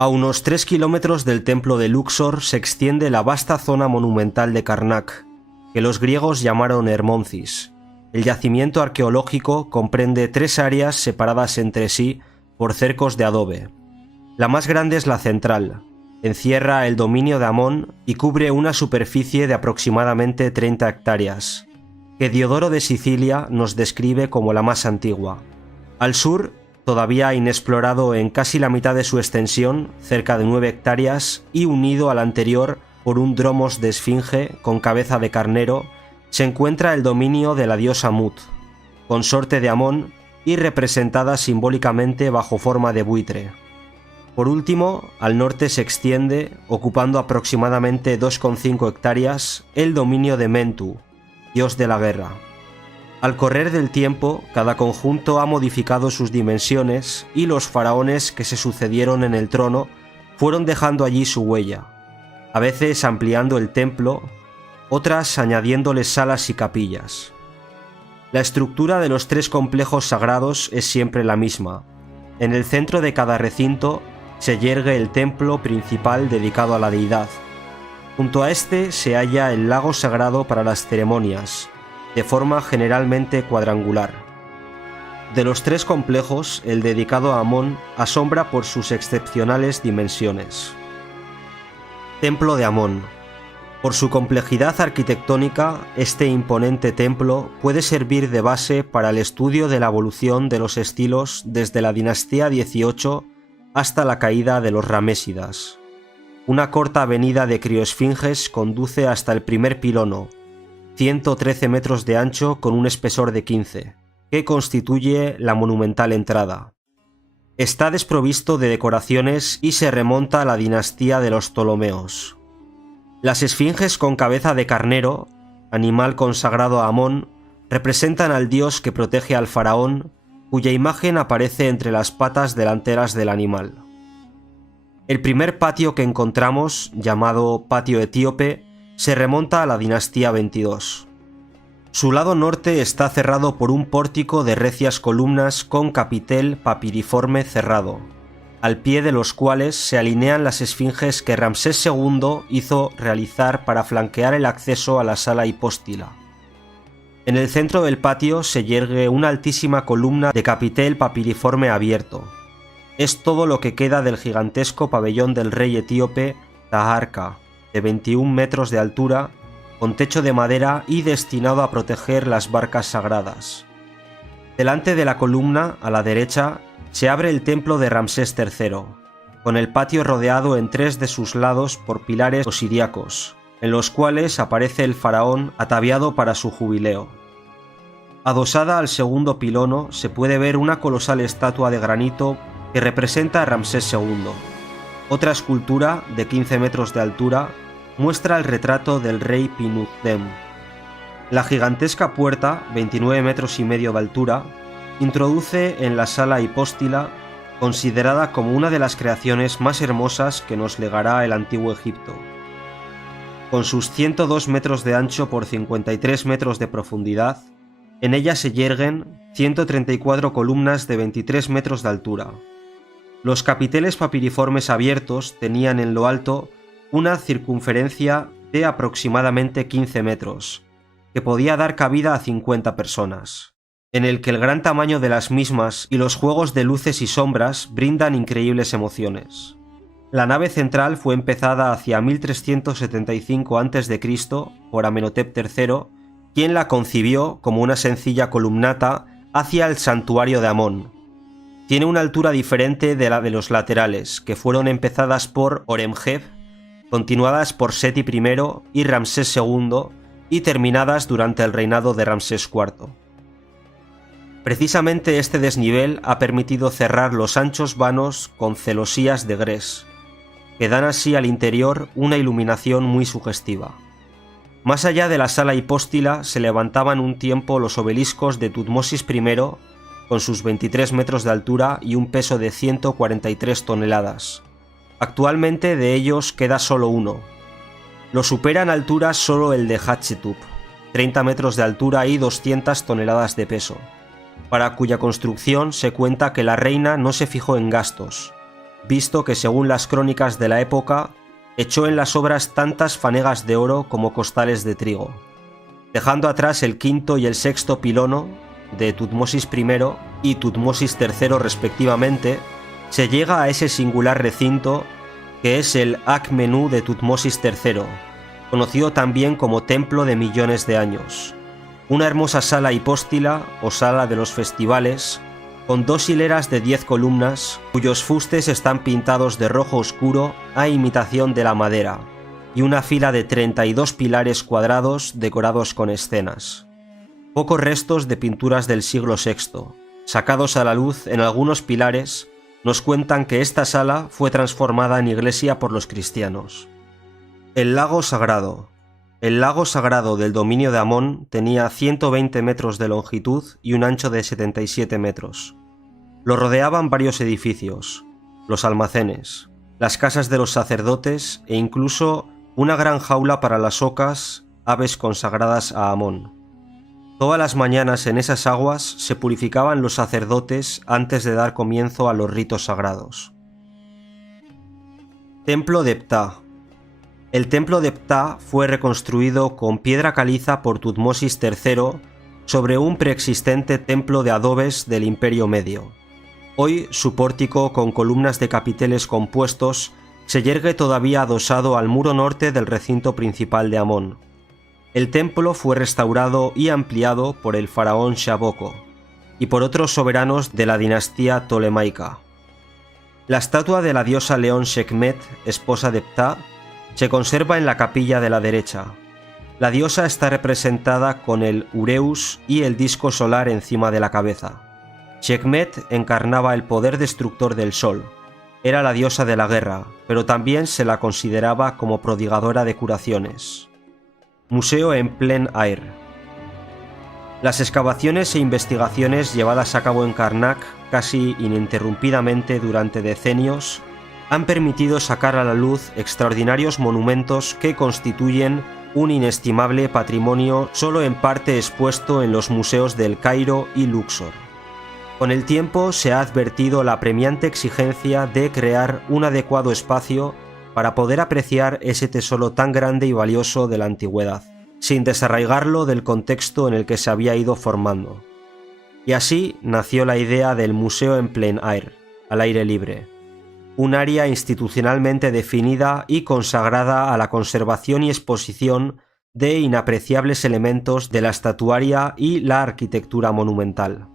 A unos 3 kilómetros del templo de Luxor se extiende la vasta zona monumental de Karnak, que los griegos llamaron Hermoncis. El yacimiento arqueológico comprende 3 áreas separadas entre sí por cercos de adobe. La más grande es la central, encierra el dominio de Amón y cubre una superficie de aproximadamente 30 hectáreas, que Diodoro de Sicilia nos describe como la más antigua. Al sur, todavía inexplorado en casi la mitad de su extensión, cerca de 9 hectáreas, y unido al anterior por un dromos de esfinge con cabeza de carnero, se encuentra el dominio de la diosa Mut, consorte de Amón y representada simbólicamente bajo forma de buitre. Por último, al norte se extiende, ocupando aproximadamente 2,5 hectáreas, el dominio de Mentu, dios de la guerra. Al correr del tiempo, cada conjunto ha modificado sus dimensiones y los faraones que se sucedieron en el trono fueron dejando allí su huella, a veces ampliando el templo, otras añadiéndole salas y capillas. La estructura de los 3 complejos sagrados es siempre la misma. En el centro de cada recinto se yergue el templo principal dedicado a la deidad. Junto a este se halla el lago sagrado para las ceremonias, de forma generalmente cuadrangular. De los 3 complejos, el dedicado a Amón asombra por sus excepcionales dimensiones. Templo de Amón. Por su complejidad arquitectónica, este imponente templo puede servir de base para el estudio de la evolución de los estilos desde la dinastía XVIII hasta la caída de los Ramésidas. Una corta avenida de crioesfinges conduce hasta el primer pilono, 113 metros de ancho con un espesor de 15, que constituye la monumental entrada. Está desprovisto de decoraciones y se remonta a la dinastía de los Ptolomeos. Las esfinges con cabeza de carnero, animal consagrado a Amón, representan al dios que protege al faraón, cuya imagen aparece entre las patas delanteras del animal. El primer patio que encontramos, llamado Patio Etíope, se remonta a la dinastía 22. Su lado norte está cerrado por un pórtico de recias columnas con capitel papiriforme cerrado, al pie de los cuales se alinean las esfinges que Ramsés II hizo realizar para flanquear el acceso a la sala hipóstila. En el centro del patio se yergue una altísima columna de capitel papiriforme abierto. Es todo lo que queda del gigantesco pabellón del rey etíope Taharka, de 21 metros de altura, con techo de madera y destinado a proteger las barcas sagradas. Delante de la columna, a la derecha, se abre el templo de Ramsés III, con el patio rodeado en 3 de sus lados por pilares osiriacos, en los cuales aparece el faraón ataviado para su jubileo. Adosada al segundo pilono se puede ver una colosal estatua de granito que representa a Ramsés II. Otra escultura, de 15 metros de altura, muestra el retrato del rey Pinukdem. La gigantesca puerta, 29 metros y medio de altura, introduce en la sala hipóstila, considerada como una de las creaciones más hermosas que nos legará el antiguo Egipto. Con sus 102 metros de ancho por 53 metros de profundidad, en ella se yerguen 134 columnas de 23 metros de altura. Los capiteles papiriformes abiertos tenían en lo alto una circunferencia de aproximadamente 15 metros, que podía dar cabida a 50 personas, en el que el gran tamaño de las mismas y los juegos de luces y sombras brindan increíbles emociones. La nave central fue empezada hacia 1375 a.C. por Amenhotep III, quien la concibió como una sencilla columnata hacia el santuario de Amón. Tiene una altura diferente de la de los laterales, que fueron empezadas por Horemheb, continuadas por Seti I y Ramsés II, y terminadas durante el reinado de Ramsés IV. Precisamente este desnivel ha permitido cerrar los anchos vanos con celosías de gres, que dan así al interior una iluminación muy sugestiva. Más allá de la sala hipóstila se levantaban un tiempo los obeliscos de Tutmosis I, con sus 23 metros de altura y un peso de 143 toneladas. Actualmente de ellos queda solo uno. Lo supera en altura solo el de Hatshepsut, 30 metros de altura y 200 toneladas de peso, para cuya construcción se cuenta que la reina no se fijó en gastos, visto que según las crónicas de la época, echó en las obras tantas fanegas de oro como costales de trigo. Dejando atrás el quinto y el sexto pilono de Tutmosis I y Tutmosis III respectivamente, se llega a ese singular recinto que es el Ak-Menú de Tutmosis III, conocido también como Templo de Millones de Años. Una hermosa sala hipóstila o sala de los festivales, con 2 hileras de 10 columnas, cuyos fustes están pintados de rojo oscuro a imitación de la madera, y una fila de 32 pilares cuadrados decorados con escenas. Pocos restos de pinturas del siglo VI, sacados a la luz en algunos pilares, nos cuentan que esta sala fue transformada en iglesia por los cristianos. El lago sagrado. El lago sagrado del dominio de Amón tenía 120 metros de longitud y un ancho de 77 metros. Lo rodeaban varios edificios, los almacenes, las casas de los sacerdotes e incluso una gran jaula para las ocas, aves consagradas a Amón. Todas las mañanas en esas aguas se purificaban los sacerdotes antes de dar comienzo a los ritos sagrados. Templo de Ptah. El templo de Ptah fue reconstruido con piedra caliza por Tutmosis III sobre un preexistente templo de adobes del Imperio Medio. Hoy su pórtico con columnas de capiteles compuestos se yergue todavía adosado al muro norte del recinto principal de Amón. El templo fue restaurado y ampliado por el faraón Shaboko y por otros soberanos de la dinastía tolemaica. La estatua de la diosa León Sekhmet, esposa de Ptah, se conserva en la capilla de la derecha. La diosa está representada con el ureus y el disco solar encima de la cabeza. Sekhmet encarnaba el poder destructor del sol. Era la diosa de la guerra, pero también se la consideraba como prodigadora de curaciones. Museo en Plein Air. Las excavaciones e investigaciones llevadas a cabo en Karnak casi ininterrumpidamente durante decenios han permitido sacar a la luz extraordinarios monumentos que constituyen un inestimable patrimonio solo en parte expuesto en los museos del Cairo y Luxor. Con el tiempo se ha advertido la apremiante exigencia de crear un adecuado espacio para poder apreciar ese tesoro tan grande y valioso de la antigüedad, sin desarraigarlo del contexto en el que se había ido formando. Y así nació la idea del Museo en Plein Air, al aire libre, un área institucionalmente definida y consagrada a la conservación y exposición de inapreciables elementos de la estatuaria y la arquitectura monumental.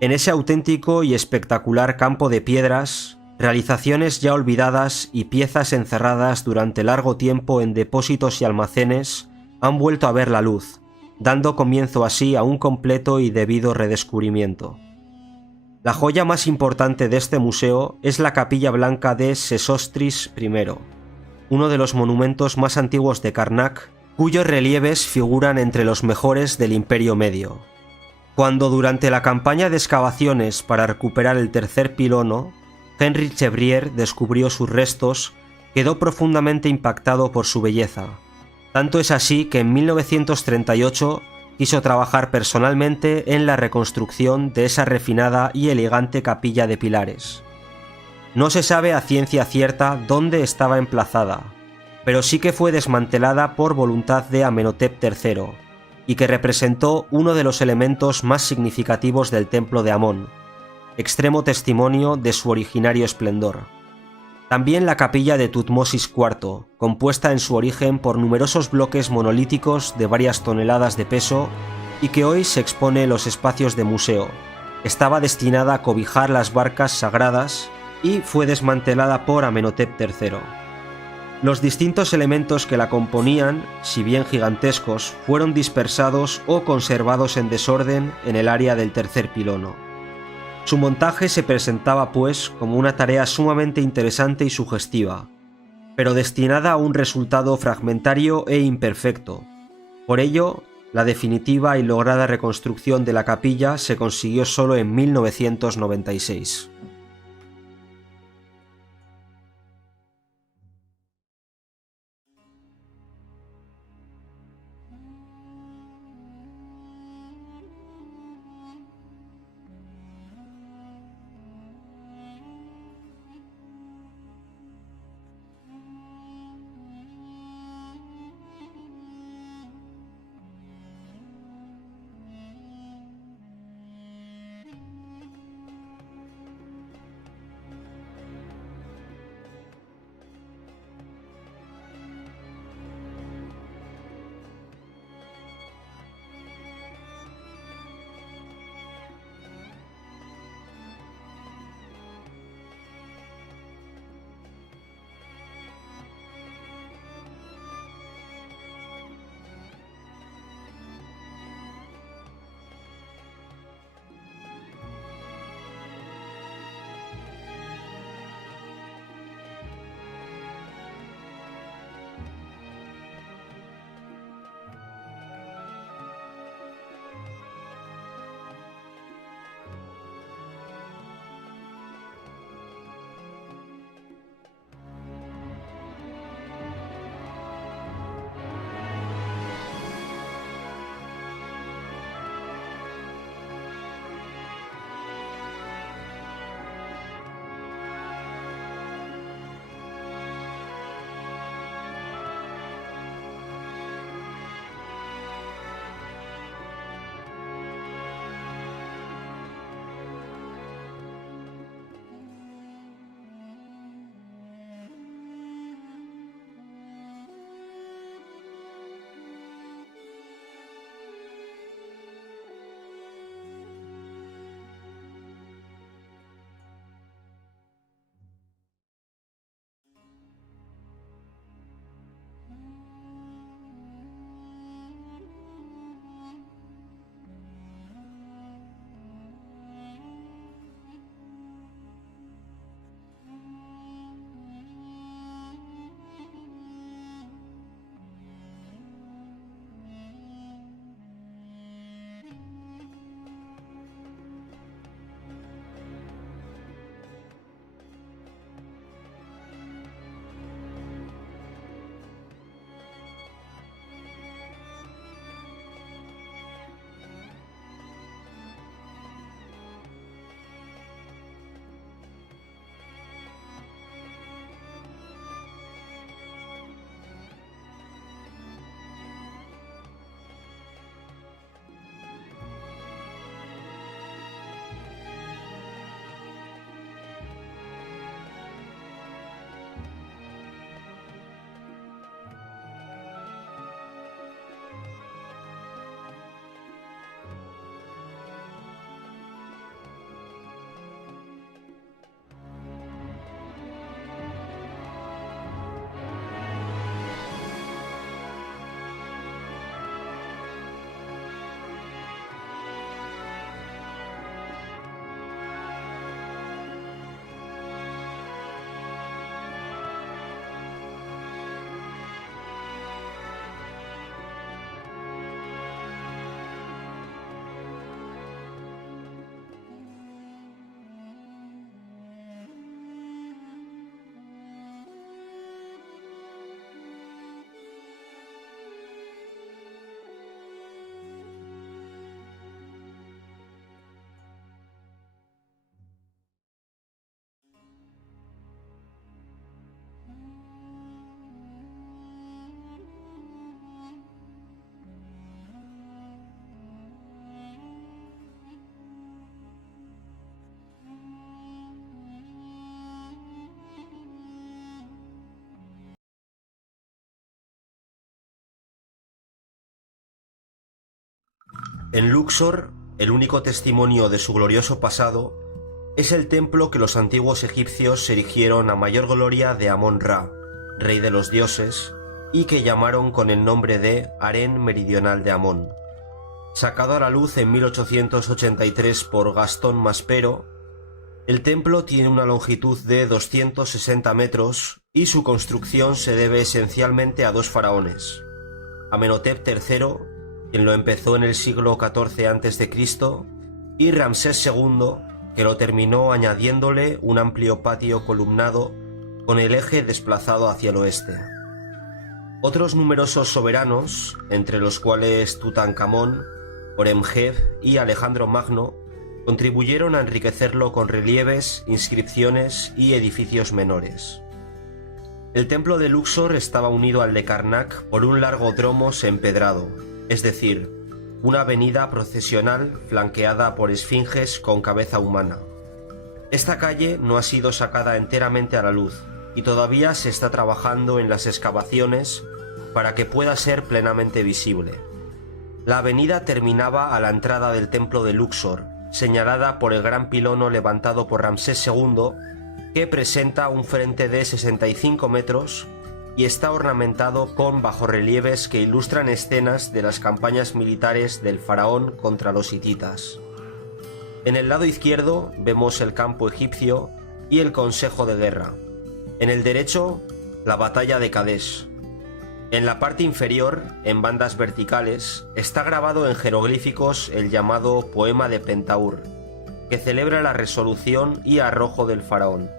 En ese auténtico y espectacular campo de piedras, realizaciones ya olvidadas y piezas encerradas durante largo tiempo en depósitos y almacenes han vuelto a ver la luz, dando comienzo así a un completo y debido redescubrimiento. La joya más importante de este museo es la Capilla Blanca de Sesostris I, uno de los monumentos más antiguos de Karnak, cuyos relieves figuran entre los mejores del Imperio Medio. Cuando durante la campaña de excavaciones para recuperar el tercer pilono, Henry Chevrier descubrió sus restos, quedó profundamente impactado por su belleza. Tanto es así que en 1938 quiso trabajar personalmente en la reconstrucción de esa refinada y elegante capilla de pilares. No se sabe a ciencia cierta dónde estaba emplazada, pero sí que fue desmantelada por voluntad de Amenhotep III, y que representó uno de los elementos más significativos del templo de Amón, extremo testimonio de su originario esplendor. También la capilla de Tutmosis IV, compuesta en su origen por numerosos bloques monolíticos de varias toneladas de peso y que hoy se expone en los espacios de museo, estaba destinada a cobijar las barcas sagradas y fue desmantelada por Amenhotep III. Los distintos elementos que la componían, si bien gigantescos, fueron dispersados o conservados en desorden en el área del tercer pilono. Su montaje se presentaba, pues, como una tarea sumamente interesante y sugestiva, pero destinada a un resultado fragmentario e imperfecto. Por ello, la definitiva y lograda reconstrucción de la capilla se consiguió solo en 1996. En Luxor, el único testimonio de su glorioso pasado es el templo que los antiguos egipcios erigieron a mayor gloria de Amón-Ra, rey de los dioses, y que llamaron con el nombre de Harén Meridional de Amón. Sacado a la luz en 1883 por Gastón Maspero, el templo tiene una longitud de 260 metros y su construcción se debe esencialmente a dos faraones: Amenhotep III, quien lo empezó en el siglo XIV a.C., y Ramsés II, que lo terminó añadiéndole un amplio patio columnado con el eje desplazado hacia el oeste. Otros numerosos soberanos, entre los cuales Tutankamón, Horemheb y Alejandro Magno, contribuyeron a enriquecerlo con relieves, inscripciones y edificios menores. El templo de Luxor estaba unido al de Karnak por un largo dromos empedrado, es decir, una avenida procesional flanqueada por esfinges con cabeza humana. Esta calle no ha sido sacada enteramente a la luz y todavía se está trabajando en las excavaciones para que pueda ser plenamente visible. La avenida terminaba a la entrada del templo de Luxor, señalada por el gran pilono levantado por Ramsés II, que presenta un frente de 65 metros y está ornamentado con bajorrelieves que ilustran escenas de las campañas militares del faraón contra los hititas. En el lado izquierdo vemos el campo egipcio y el consejo de guerra. En el derecho, la batalla de Kadesh. En la parte inferior, en bandas verticales, está grabado en jeroglíficos el llamado Poema de Pentaur, que celebra la resolución y arrojo del faraón.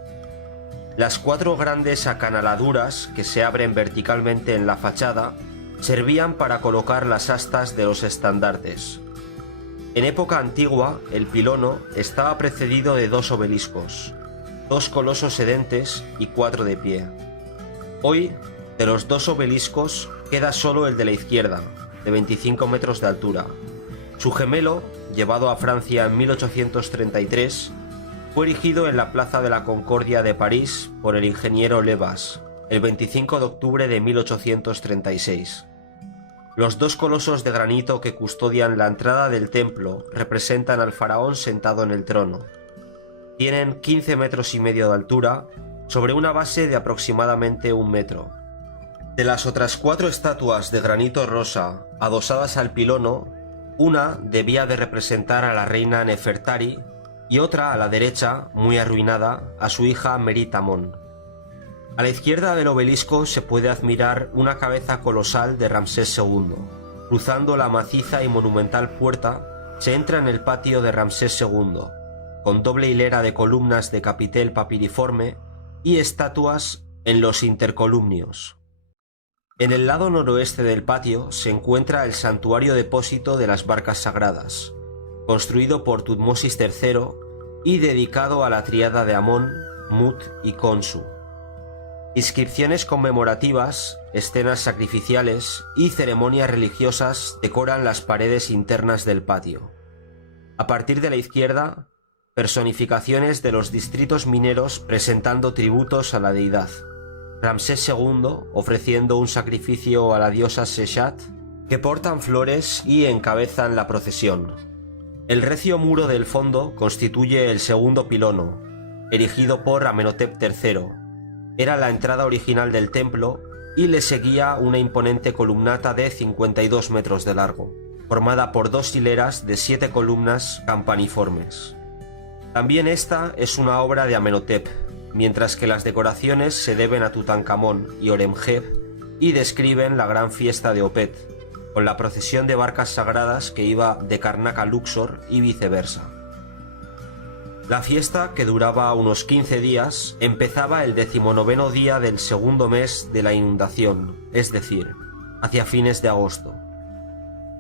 Las cuatro grandes acanaladuras que se abren verticalmente en la fachada servían para colocar las astas de los estandartes. En época antigua, el pilono estaba precedido de dos obeliscos, dos colosos sedentes y cuatro de pie. Hoy, de los dos obeliscos, queda solo el de la izquierda, de 25 metros de altura. Su gemelo, llevado a Francia en 1833, fue erigido en la Plaza de la Concordia de París por el ingeniero Levas, el 25 de octubre de 1836. Los dos colosos de granito que custodian la entrada del templo representan al faraón sentado en el trono. Tienen 15 metros y medio de altura, sobre una base de aproximadamente 1 metro. De las otras cuatro estatuas de granito rosa adosadas al pilono, una debía de representar a la reina Nefertari y otra, a la derecha, muy arruinada, a su hija Meritamón. A la izquierda del obelisco se puede admirar una cabeza colosal de Ramsés II. Cruzando la maciza y monumental puerta, se entra en el patio de Ramsés II, con doble hilera de columnas de capitel papiriforme y estatuas en los intercolumnios. En el lado noroeste del patio se encuentra el santuario depósito de las barcas sagradas, construido por Tutmosis III y dedicado a la tríada de Amón, Mut y Khonsu. Inscripciones conmemorativas, escenas sacrificiales y ceremonias religiosas decoran las paredes internas del patio. A partir de la izquierda, personificaciones de los distritos mineros presentando tributos a la deidad. Ramsés II ofreciendo un sacrificio a la diosa Seshat, que portan flores y encabezan la procesión. El recio muro del fondo constituye el segundo pilono, erigido por Amenhotep III. Era la entrada original del templo y le seguía una imponente columnata de 52 metros de largo, formada por dos hileras de 7 columnas campaniformes. También esta es una obra de Amenhotep, mientras que las decoraciones se deben a Tutankamón y Horemheb y describen la gran fiesta de Opet, con la procesión de barcas sagradas que iba de Karnak a Luxor y viceversa. La fiesta, que duraba unos 15 días, empezaba el 19º día del segundo mes de la inundación, es decir, hacia fines de agosto.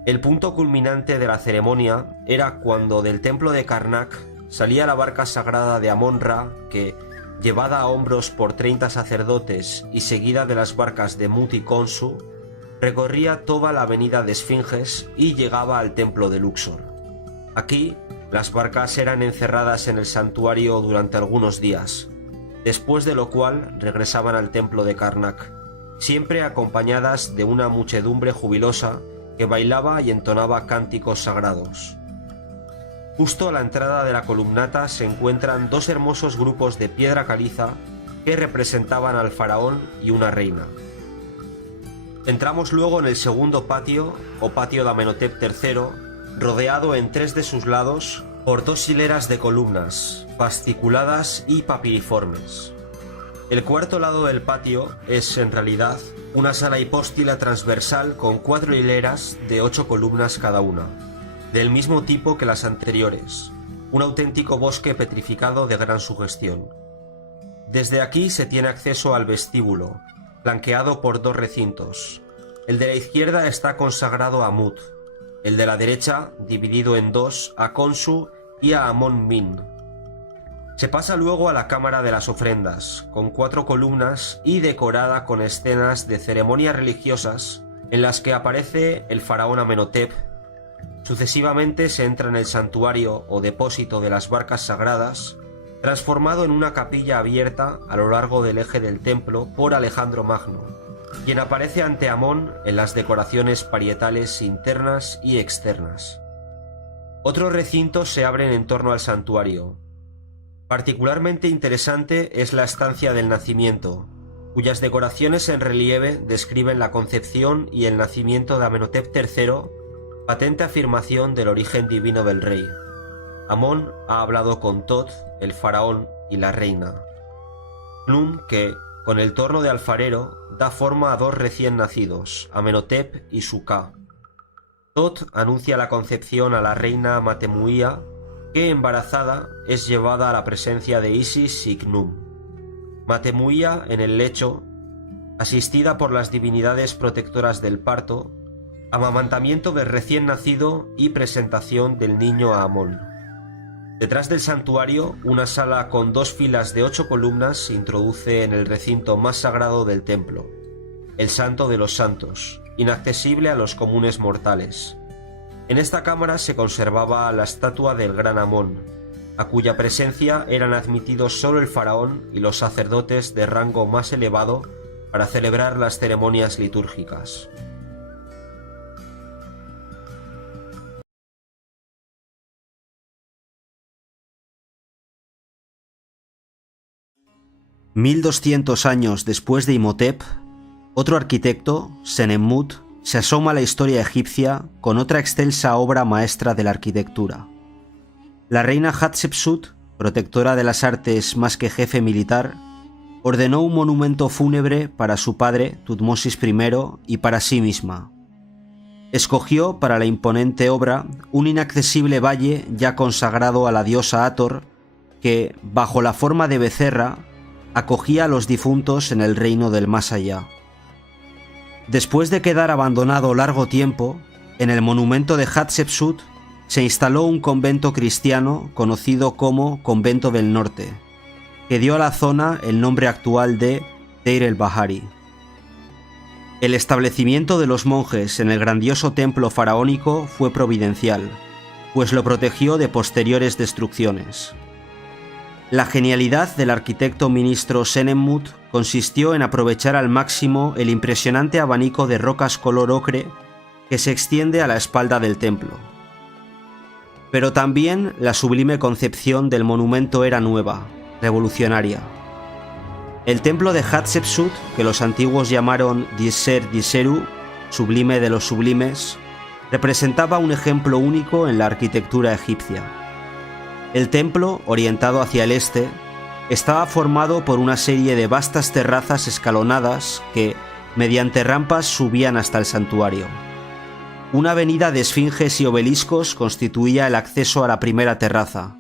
El punto culminante de la ceremonia era cuando del templo de Karnak salía la barca sagrada de Amón-Ra que, llevada a hombros por 30 sacerdotes y seguida de las barcas de Mut y Khonsu, recorría toda la avenida de Esfinges y llegaba al templo de Luxor. Aquí, las barcas eran encerradas en el santuario durante algunos días, después de lo cual regresaban al templo de Karnak, siempre acompañadas de una muchedumbre jubilosa que bailaba y entonaba cánticos sagrados. Justo a la entrada de la columnata se encuentran dos hermosos grupos de piedra caliza que representaban al faraón y una reina. Entramos luego en el segundo patio, o patio de Amenhotep III, rodeado en tres de sus lados por dos hileras de columnas, fasciculadas y papiriformes. El cuarto lado del patio es, en realidad, una sala hipóstila transversal con 4 hileras de 8 columnas cada una, del mismo tipo que las anteriores, un auténtico bosque petrificado de gran sugestión. Desde aquí se tiene acceso al vestíbulo, flanqueado por 2 recintos. El de la izquierda está consagrado a Mut, el de la derecha, dividido en 2, a Khonsu y a Amon-Min. Se pasa luego a la cámara de las ofrendas, con 4 columnas y decorada con escenas de ceremonias religiosas en las que aparece el faraón Amenhotep. Sucesivamente se entra en el santuario o depósito de las barcas sagradas, transformado en una capilla abierta a lo largo del eje del templo por Alejandro Magno, quien aparece ante Amón en las decoraciones parietales internas y externas. Otros recintos se abren en torno al santuario. Particularmente interesante es la estancia del nacimiento, cuyas decoraciones en relieve describen la concepción y el nacimiento de Amenhotep III, patente afirmación del origen divino del rey. Amón ha hablado con Tot, el faraón y la reina. Khnum, que, con el torno de alfarero, da forma a 2 recién nacidos, Amenhotep y Suqa. Tot anuncia la concepción a la reina Matemuia, que, embarazada, es llevada a la presencia de Isis y Khnum. Matemuia, en el lecho, asistida por las divinidades protectoras del parto, amamantamiento del recién nacido y presentación del niño a Amón. Detrás del santuario, una sala con 2 filas de 8 columnas se introduce en el recinto más sagrado del templo, el Santo de los Santos, inaccesible a los comunes mortales. En esta cámara se conservaba la estatua del gran Amón, a cuya presencia eran admitidos solo el faraón y los sacerdotes de rango más elevado para celebrar las ceremonias litúrgicas. $1200 años después de Imhotep, otro arquitecto, Senenmut, se asoma a la historia egipcia con otra excelsa obra maestra de la arquitectura. La reina Hatshepsut, protectora de las artes más que jefe militar, ordenó un monumento fúnebre para su padre, Tutmosis I, y para sí misma. Escogió para la imponente obra un inaccesible valle ya consagrado a la diosa Hathor, que, bajo la forma de becerra, acogía a los difuntos en el reino del más allá. Después de quedar abandonado largo tiempo, en el monumento de Hatshepsut se instaló un convento cristiano conocido como Convento del Norte, que dio a la zona el nombre actual de Deir el-Bahari. El establecimiento de los monjes en el grandioso templo faraónico fue providencial, pues lo protegió de posteriores destrucciones. La genialidad del arquitecto ministro Senenmut consistió en aprovechar al máximo el impresionante abanico de rocas color ocre que se extiende a la espalda del templo. Pero también la sublime concepción del monumento era nueva, revolucionaria. El templo de Hatshepsut, que los antiguos llamaron Djeser Djeseru, sublime de los sublimes, representaba un ejemplo único en la arquitectura egipcia. El templo, orientado hacia el este, estaba formado por una serie de vastas terrazas escalonadas que, mediante rampas, subían hasta el santuario. Una avenida de esfinges y obeliscos constituía el acceso a la primera terraza,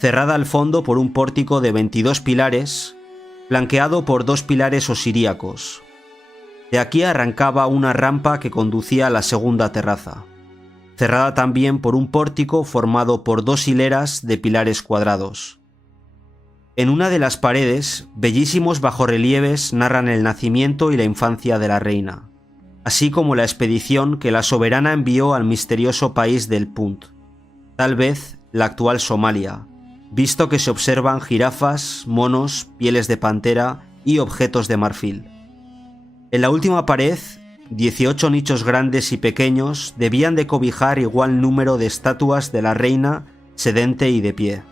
cerrada al fondo por un pórtico de 22 pilares, flanqueado por 2 pilares osiríacos. De aquí arrancaba una rampa que conducía a la segunda terraza, cerrada también por un pórtico formado por 2 hileras de pilares cuadrados. En una de las paredes, bellísimos bajorrelieves narran el nacimiento y la infancia de la reina, así como la expedición que la soberana envió al misterioso país del Punt, tal vez la actual Somalia, visto que se observan jirafas, monos, pieles de pantera y objetos de marfil. En la última pared 18 nichos grandes y pequeños debían de cobijar igual número de estatuas de la reina sedente y de pie.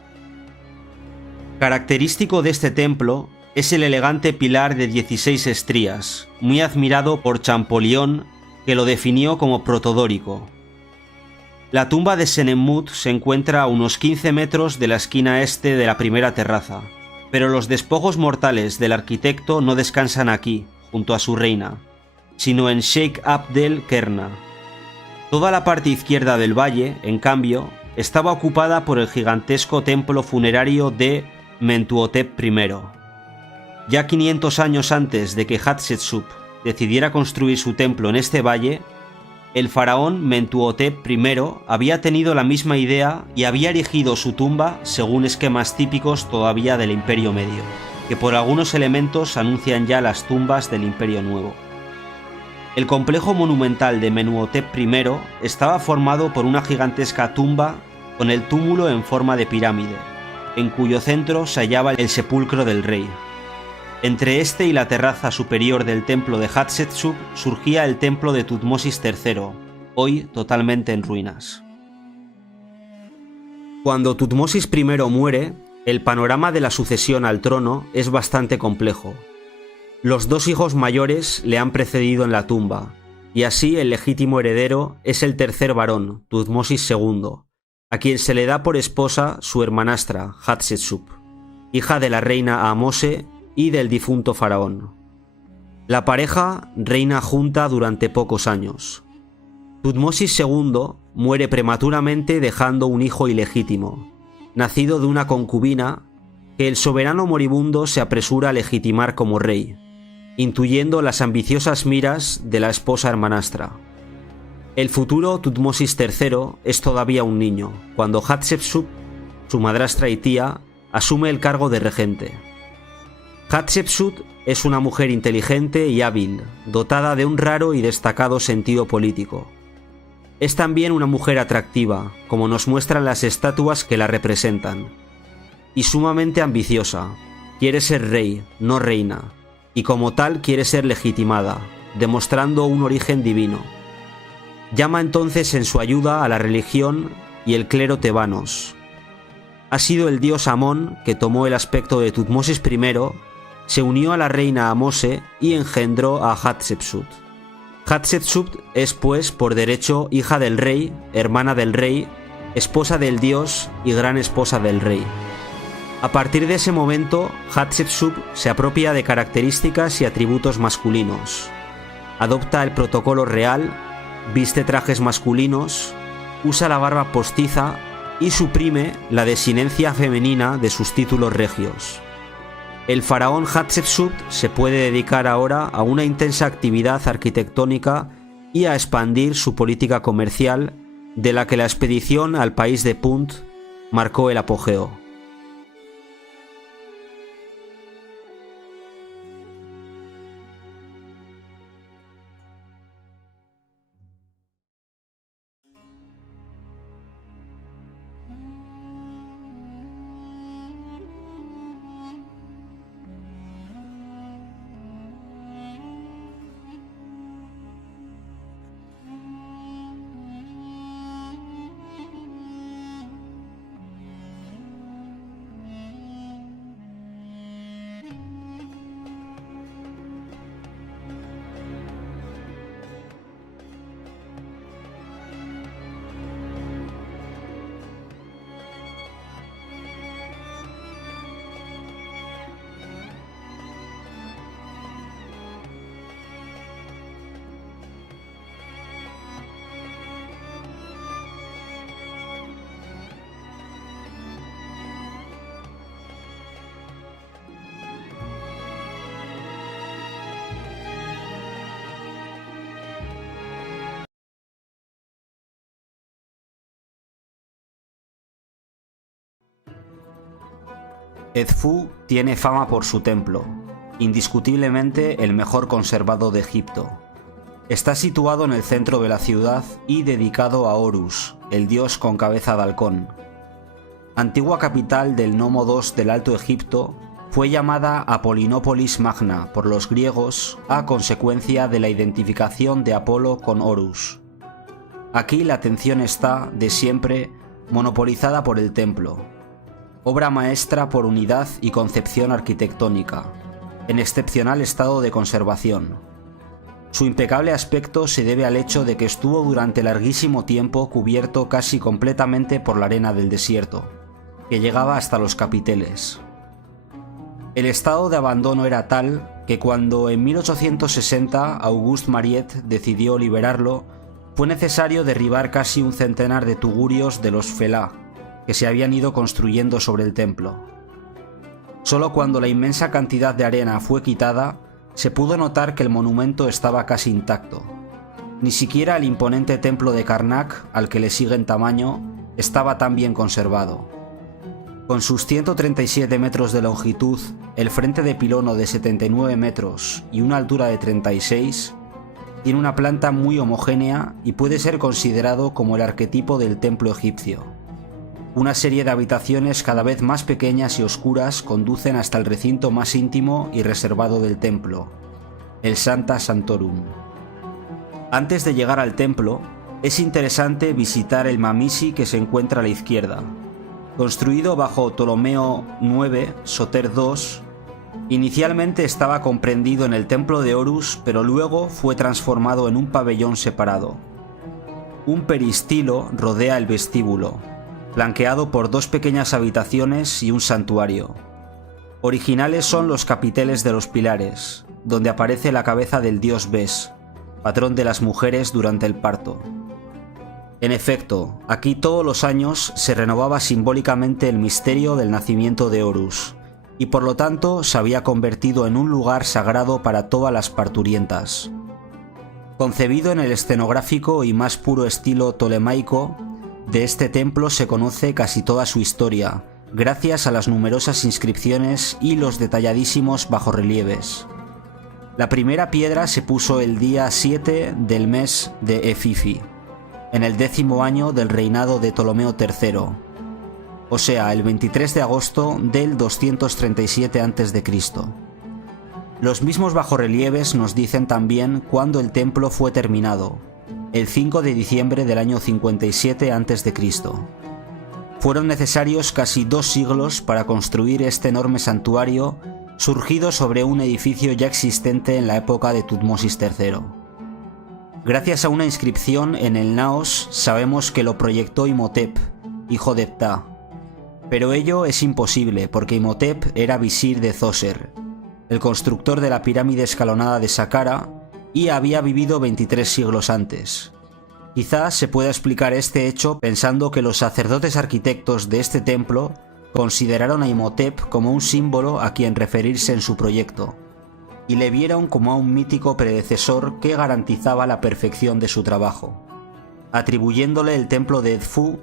Característico de este templo es el elegante pilar de 16 estrías, muy admirado por Champollion, que lo definió como protodórico. La tumba de Senenmut se encuentra a unos 15 metros de la esquina este de la primera terraza, pero los despojos mortales del arquitecto no descansan aquí, junto a su reina, sino en Sheikh Abdel Kerna. Toda la parte izquierda del valle, en cambio, estaba ocupada por el gigantesco templo funerario de Mentuhotep I. Ya 500 años antes de que Hatshepsut decidiera construir su templo en este valle, el faraón Mentuhotep I había tenido la misma idea y había erigido su tumba según esquemas típicos todavía del Imperio Medio, que por algunos elementos anuncian ya las tumbas del Imperio Nuevo. El complejo monumental de Mentuhotep I estaba formado por una gigantesca tumba con el túmulo en forma de pirámide, en cuyo centro se hallaba el sepulcro del rey. Entre este y la terraza superior del templo de Hatshepsut surgía el templo de Tutmosis III, hoy totalmente en ruinas. Cuando Tutmosis I muere, el panorama de la sucesión al trono es bastante complejo. Los dos hijos mayores le han precedido en la tumba, y así el legítimo heredero es el tercer varón, Tutmosis II, a quien se le da por esposa su hermanastra, Hatshepsut, hija de la reina Ahmose y del difunto faraón. La pareja reina junta durante pocos años. Tutmosis II muere prematuramente dejando un hijo ilegítimo, nacido de una concubina que el soberano moribundo se apresura a legitimar como rey, intuyendo las ambiciosas miras de la esposa hermanastra. El futuro Tutmosis III es todavía un niño, cuando Hatshepsut, su madrastra y tía, asume el cargo de regente. Hatshepsut es una mujer inteligente y hábil, dotada de un raro y destacado sentido político. Es también una mujer atractiva, como nos muestran las estatuas que la representan, y sumamente ambiciosa. Quiere ser rey, no reina, y como tal quiere ser legitimada, demostrando un origen divino. Llama entonces en su ayuda a la religión y el clero tebanos. Ha sido el dios Amón, que tomó el aspecto de Tutmosis I, se unió a la reina Ahmose y engendró a Hatshepsut. Hatshepsut es pues por derecho hija del rey, hermana del rey, esposa del dios y gran esposa del rey. A partir de ese momento, Hatshepsut se apropia de características y atributos masculinos. Adopta el protocolo real, viste trajes masculinos, usa la barba postiza y suprime la desinencia femenina de sus títulos regios. El faraón Hatshepsut se puede dedicar ahora a una intensa actividad arquitectónica y a expandir su política comercial, de la que la expedición al país de Punt marcó el apogeo. Edfú tiene fama por su templo, indiscutiblemente el mejor conservado de Egipto. Está situado en el centro de la ciudad y dedicado a Horus, el dios con cabeza de halcón. Antigua capital del Nomo II del Alto Egipto, Fue llamada Apolinópolis Magna por los griegos a consecuencia de la identificación de Apolo con Horus. Aquí la atención está, de siempre, monopolizada por el templo, obra maestra por unidad y concepción arquitectónica, en excepcional estado de conservación. Su impecable aspecto se debe al hecho de que estuvo durante larguísimo tiempo cubierto casi completamente por la arena del desierto, que llegaba hasta los capiteles. El estado de abandono era tal que cuando en 1860 Auguste Mariette decidió liberarlo, fue necesario derribar casi un centenar de tugurios de los felá que se habían ido construyendo sobre el templo. Solo cuando la inmensa cantidad de arena fue quitada, se pudo notar que el monumento estaba casi intacto. Ni siquiera el imponente templo de Karnak, al que le sigue en tamaño, estaba tan bien conservado. Con sus 137 metros de longitud, el frente de pilono de 79 metros y una altura de 36, tiene una planta muy homogénea y puede ser considerado como el arquetipo del templo egipcio. Una serie de habitaciones cada vez más pequeñas y oscuras conducen hasta el recinto más íntimo y reservado del templo, el Sancta Sanctorum. Antes de llegar al templo, es interesante visitar el Mamisi que se encuentra a la izquierda. Construido bajo Ptolomeo IX, Soter II, inicialmente estaba comprendido en el templo de Horus, pero luego fue transformado en un pabellón separado. Un peristilo rodea el vestíbulo, flanqueado por dos pequeñas habitaciones y un santuario. Originales son los capiteles de los pilares, donde aparece la cabeza del dios Bes, patrón de las mujeres durante el parto. En efecto, aquí todos los años se renovaba simbólicamente el misterio del nacimiento de Horus, y por lo tanto se había convertido en un lugar sagrado para todas las parturientas. Concebido en el escenográfico y más puro estilo tolemaico, de este templo se conoce casi toda su historia, gracias a las numerosas inscripciones y los detalladísimos bajorrelieves. La primera piedra se puso el día 7 del mes de Efifi, en el 10º año del reinado de Ptolomeo III, o sea, el 23 de agosto del 237 a.C. Los mismos bajorrelieves nos dicen también cuándo el templo fue terminado, el 5 de diciembre del año 57 a.C. Fueron necesarios casi 2 siglos para construir este enorme santuario, surgido sobre un edificio ya existente en la época de Tutmosis III. Gracias a una inscripción en el Naos sabemos que lo proyectó Imhotep, hijo de Ptah. Pero ello es imposible porque Imhotep era visir de Zoser, el constructor de la pirámide escalonada de Saqqara, y había vivido 23 siglos antes. Quizás se pueda explicar este hecho pensando que los sacerdotes arquitectos de este templo consideraron a Imhotep como un símbolo a quien referirse en su proyecto, y le vieron como a un mítico predecesor que garantizaba la perfección de su trabajo. Atribuyéndole el templo de Edfu,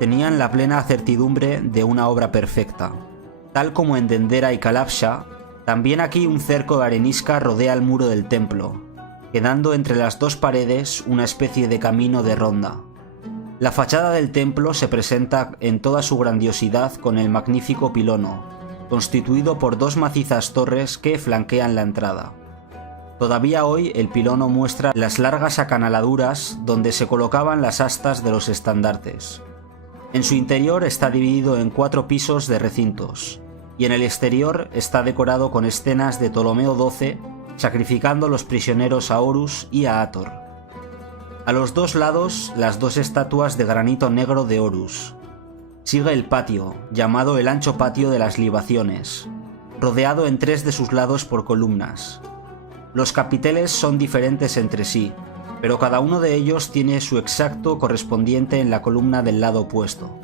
tenían la plena certidumbre de una obra perfecta. Tal como en Dendera y Kalabsha, también aquí un cerco de arenisca rodea el muro del templo, quedando entre las dos paredes una especie de camino de ronda. La fachada del templo se presenta en toda su grandiosidad con el magnífico pilono, constituido por 2 macizas torres que flanquean la entrada. Todavía hoy el pilono muestra las largas acanaladuras donde se colocaban las astas de los estandartes. En su interior está dividido en 4 pisos de recintos, y en el exterior está decorado con escenas de Ptolomeo XII sacrificando los prisioneros a Horus y a Hathor. A los 2 lados, las 2 estatuas de granito negro de Horus. Sigue el patio, llamado el ancho patio de las libaciones, rodeado en 3 de sus lados por columnas. Los capiteles son diferentes entre sí, pero cada uno de ellos tiene su exacto correspondiente en la columna del lado opuesto.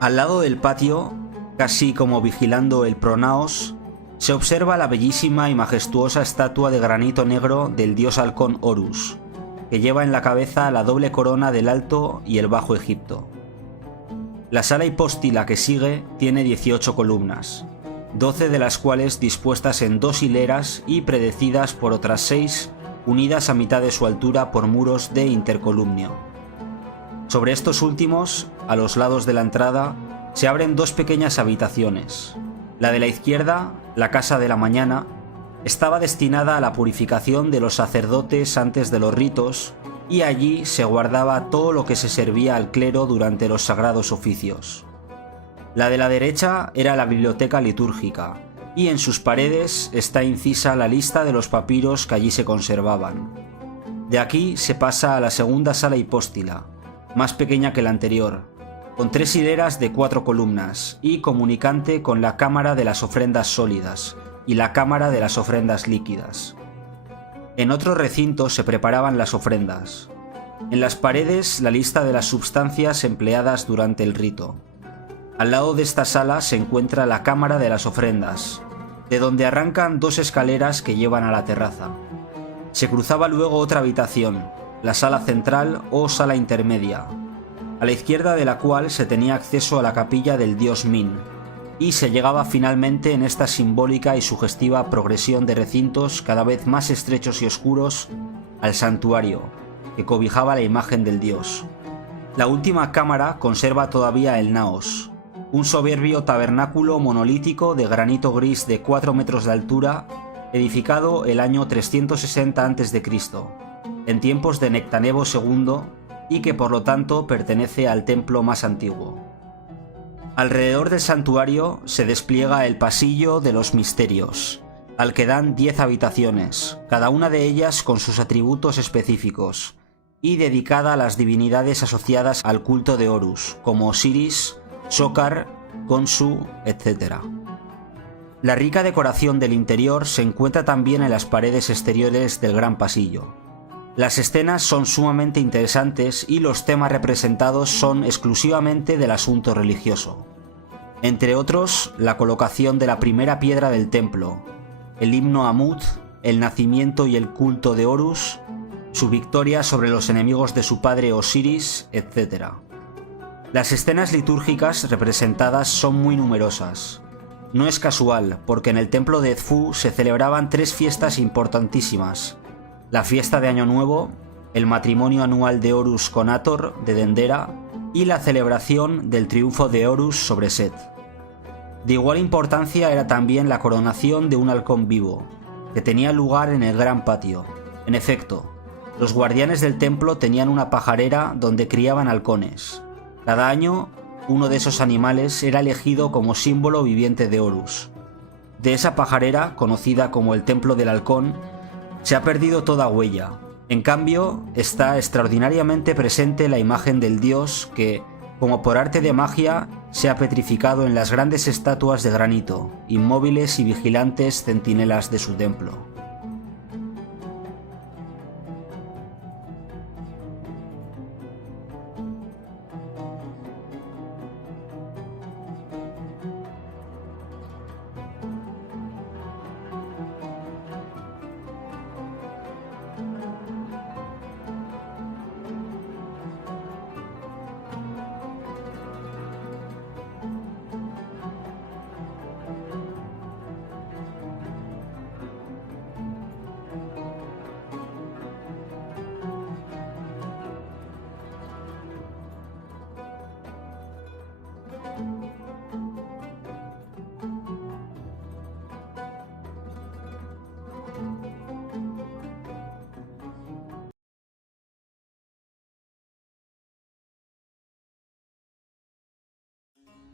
Al lado del patio, casi como vigilando el pronaos, se observa la bellísima y majestuosa estatua de granito negro del dios halcón Horus, que lleva en la cabeza la doble corona del Alto y el Bajo Egipto. La sala hipóstila que sigue tiene 18 columnas, 12 de las cuales dispuestas en 2 hileras y predecidas por otras 6, unidas a mitad de su altura por muros de intercolumnio. Sobre estos últimos, a los lados de la entrada, se abren 2 pequeñas habitaciones. La de la izquierda, la Casa de la Mañana, estaba destinada a la purificación de los sacerdotes antes de los ritos, y allí se guardaba todo lo que se servía al clero durante los sagrados oficios. La de la derecha era la biblioteca litúrgica, y en sus paredes está incisa la lista de los papiros que allí se conservaban. De aquí se pasa a la segunda sala hipóstila, más pequeña que la anterior, con 3 hileras de 4 columnas y comunicante con la cámara de las ofrendas sólidas y la cámara de las ofrendas líquidas. En otro recinto se preparaban las ofrendas. En las paredes la lista de las sustancias empleadas durante el rito. Al lado de esta sala se encuentra la cámara de las ofrendas, de donde arrancan 2 escaleras que llevan a la terraza. Se cruzaba luego otra habitación, la sala central o sala intermedia, a la izquierda de la cual se tenía acceso a la capilla del dios Min, y se llegaba finalmente en esta simbólica y sugestiva progresión de recintos cada vez más estrechos y oscuros al santuario, que cobijaba la imagen del dios. La última cámara conserva todavía el naos, un soberbio tabernáculo monolítico de granito gris de 4 metros de altura, edificado el año 360 a.C., en tiempos de Nectanebo II, y que por lo tanto pertenece al templo más antiguo. Alrededor del santuario se despliega el pasillo de los misterios, al que dan 10 habitaciones, cada una de ellas con sus atributos específicos, y dedicada a las divinidades asociadas al culto de Horus, como Osiris, Sokar, Khonsu, etc. La rica decoración del interior se encuentra también en las paredes exteriores del gran pasillo. Las escenas son sumamente interesantes y los temas representados son exclusivamente del asunto religioso. Entre otros, la colocación de la primera piedra del templo, el himno a Mut, el nacimiento y el culto de Horus, su victoria sobre los enemigos de su padre Osiris, etc. Las escenas litúrgicas representadas son muy numerosas. No es casual, porque en el templo de Edfu se celebraban 3 fiestas importantísimas: la fiesta de Año Nuevo, el matrimonio anual de Horus con Hathor de Dendera y la celebración del triunfo de Horus sobre Set. De igual importancia era también la coronación de un halcón vivo, que tenía lugar en el gran patio. En efecto, los guardianes del templo tenían una pajarera donde criaban halcones. Cada año, uno de esos animales era elegido como símbolo viviente de Horus. De esa pajarera, conocida como el Templo del Halcón, se ha perdido toda huella. En cambio, está extraordinariamente presente la imagen del dios que, como por arte de magia, se ha petrificado en las grandes estatuas de granito, inmóviles y vigilantes centinelas de su templo.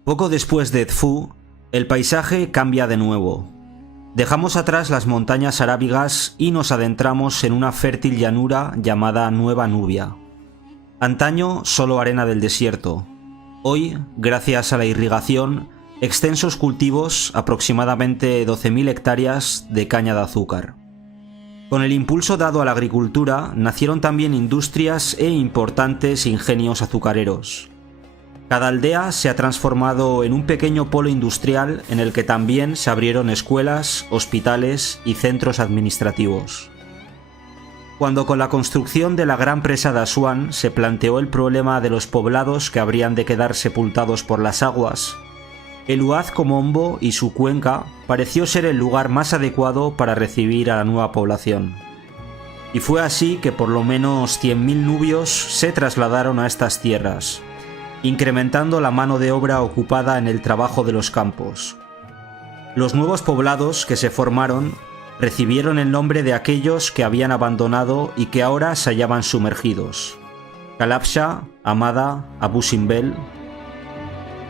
Poco después de Edfu, el paisaje cambia de nuevo. Dejamos atrás las montañas arábigas y nos adentramos en una fértil llanura llamada Nueva Nubia. Antaño solo arena del desierto. Hoy, gracias a la irrigación, extensos cultivos, aproximadamente 12.000 hectáreas de caña de azúcar. Con el impulso dado a la agricultura, nacieron también industrias e importantes ingenios azucareros. Cada aldea se ha transformado en un pequeño polo industrial en el que también se abrieron escuelas, hospitales y centros administrativos. Cuando con la construcción de la gran presa de Asuán se planteó el problema de los poblados que habrían de quedar sepultados por las aguas, el Uaz Comombo y su cuenca pareció ser el lugar más adecuado para recibir a la nueva población. Y fue así que por lo menos 100.000 nubios se trasladaron a estas tierras, incrementando la mano de obra ocupada en el trabajo de los campos. Los nuevos poblados que se formaron recibieron el nombre de aquellos que habían abandonado y que ahora se hallaban sumergidos: Kalabsha, Amada, Abu Simbel.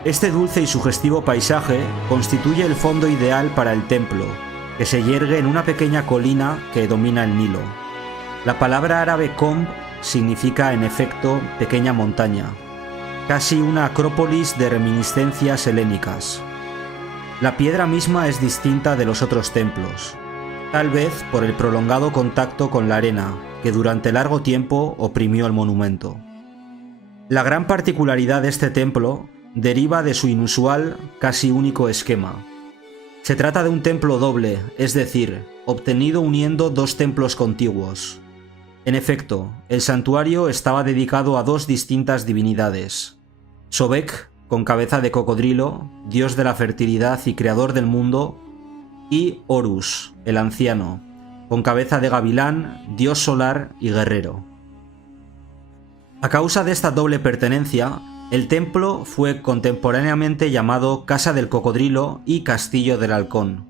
Este dulce y sugestivo paisaje constituye el fondo ideal para el templo, que se yergue en una pequeña colina que domina el Nilo. La palabra árabe Komb significa en efecto pequeña montaña, casi una acrópolis de reminiscencias helénicas. La piedra misma es distinta de los otros templos, tal vez por el prolongado contacto con la arena, que durante largo tiempo oprimió el monumento. La gran particularidad de este templo deriva de su inusual, casi único esquema. Se trata de un templo doble, es decir, obtenido uniendo dos templos contiguos. En efecto, el santuario estaba dedicado a dos distintas divinidades: Sobek, con cabeza de cocodrilo, dios de la fertilidad y creador del mundo, y Horus, el anciano, con cabeza de gavilán, dios solar y guerrero. A causa de esta doble pertenencia, el templo fue contemporáneamente llamado Casa del Cocodrilo y Castillo del Halcón.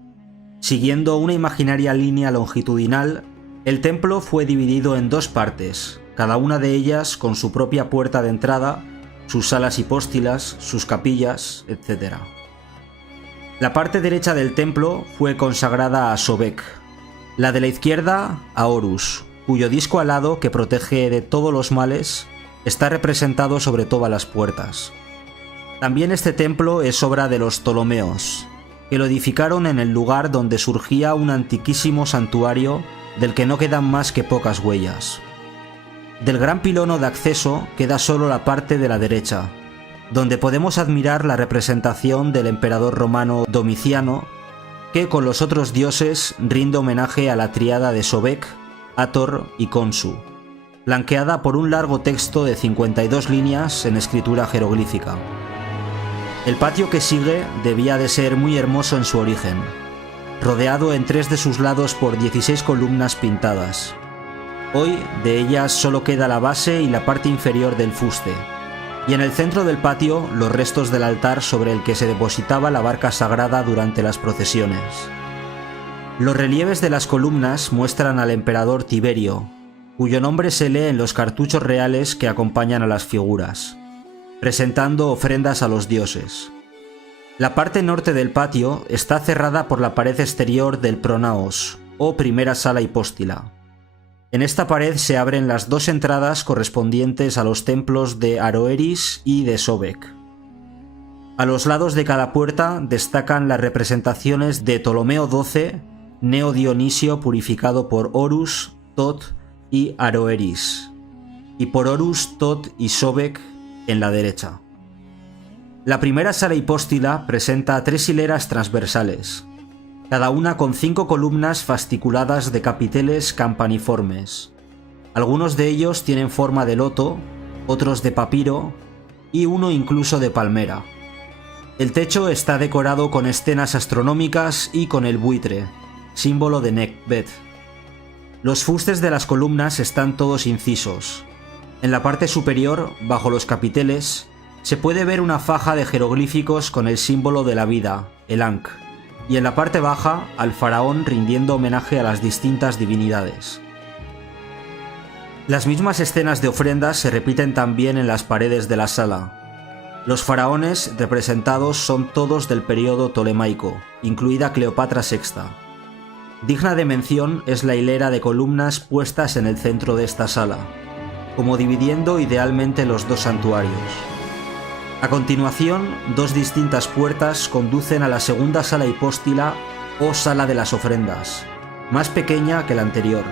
Siguiendo una imaginaria línea longitudinal, el templo fue dividido en dos partes, cada una de ellas con su propia puerta de entrada, sus salas hipóstilas, sus capillas, etc. La parte derecha del templo fue consagrada a Sobek, la de la izquierda a Horus, cuyo disco alado que protege de todos los males está representado sobre todas las puertas. También este templo es obra de los Ptolomeos, que lo edificaron en el lugar donde surgía un antiquísimo santuario del que no quedan más que pocas huellas. Del gran pilono de acceso queda solo la parte de la derecha, donde podemos admirar la representación del emperador romano Domiciano, que con los otros dioses rinde homenaje a la tríada de Sobek, Hathor y Khonsu, flanqueada por un largo texto de 52 líneas en escritura jeroglífica. El patio que sigue debía de ser muy hermoso en su origen, rodeado en 3 de sus lados por 16 columnas pintadas. Hoy de ellas solo queda la base y la parte inferior del fuste, y en el centro del patio los restos del altar sobre el que se depositaba la barca sagrada durante las procesiones. Los relieves de las columnas muestran al emperador Tiberio, cuyo nombre se lee en los cartuchos reales que acompañan a las figuras, presentando ofrendas a los dioses. La parte norte del patio está cerrada por la pared exterior del pronaos, o primera sala hipóstila. En esta pared se abren las dos entradas correspondientes a los templos de Aroeris y de Sobek. A los lados de cada puerta destacan las representaciones de Ptolomeo XII, Neo Dionisio purificado por Horus, Tot y Aroeris, y por Horus, Tot y Sobek en la derecha. La primera sala hipóstila presenta 3 hileras transversales, cada una con 5 columnas fasciculadas de capiteles campaniformes. Algunos de ellos tienen forma de loto, otros de papiro y uno incluso de palmera. El techo está decorado con escenas astronómicas y con el buitre, símbolo de Nekhbet. Los fustes de las columnas están todos incisos. En la parte superior, bajo los capiteles, se puede ver una faja de jeroglíficos con el símbolo de la vida, el Ankh, y en la parte baja al faraón rindiendo homenaje a las distintas divinidades. Las mismas escenas de ofrendas se repiten también en las paredes de la sala. Los faraones representados son todos del período tolemaico, incluida Cleopatra VI. Digna de mención es la hilera de columnas puestas en el centro de esta sala, como dividiendo idealmente los dos santuarios. A continuación, 2 distintas puertas conducen a la segunda sala hipóstila o sala de las ofrendas, más pequeña que la anterior.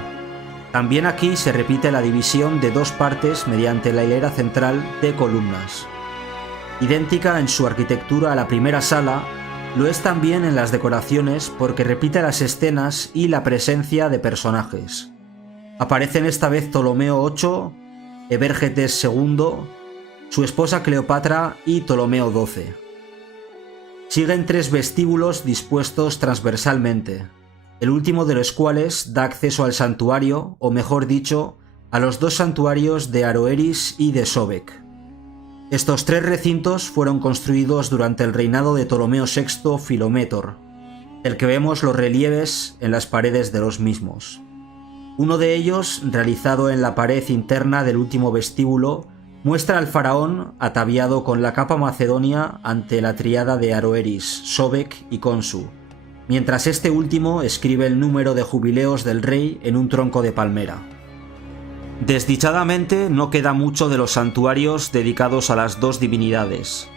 También aquí se repite la división de 2 partes mediante la hilera central de columnas. Idéntica en su arquitectura a la primera sala, lo es también en las decoraciones porque repite las escenas y la presencia de personajes. Aparecen esta vez Ptolomeo VIII, Evérgetes II, su esposa Cleopatra y Ptolomeo XII. Siguen 3 vestíbulos dispuestos transversalmente, el último de los cuales da acceso al santuario, o mejor dicho, a los 2 santuarios de Aroeris y de Sobek. Estos 3 recintos fueron construidos durante el reinado de Ptolomeo VI Filométor, del que vemos los relieves en las paredes de los mismos. Uno de ellos, realizado en la pared interna del último vestíbulo, muestra al faraón ataviado con la capa macedonia ante la tríada de Aroeris, Sobek y Khonsu, mientras este último escribe el número de jubileos del rey en un tronco de palmera. Desdichadamente no queda mucho de los santuarios dedicados a las dos divinidades.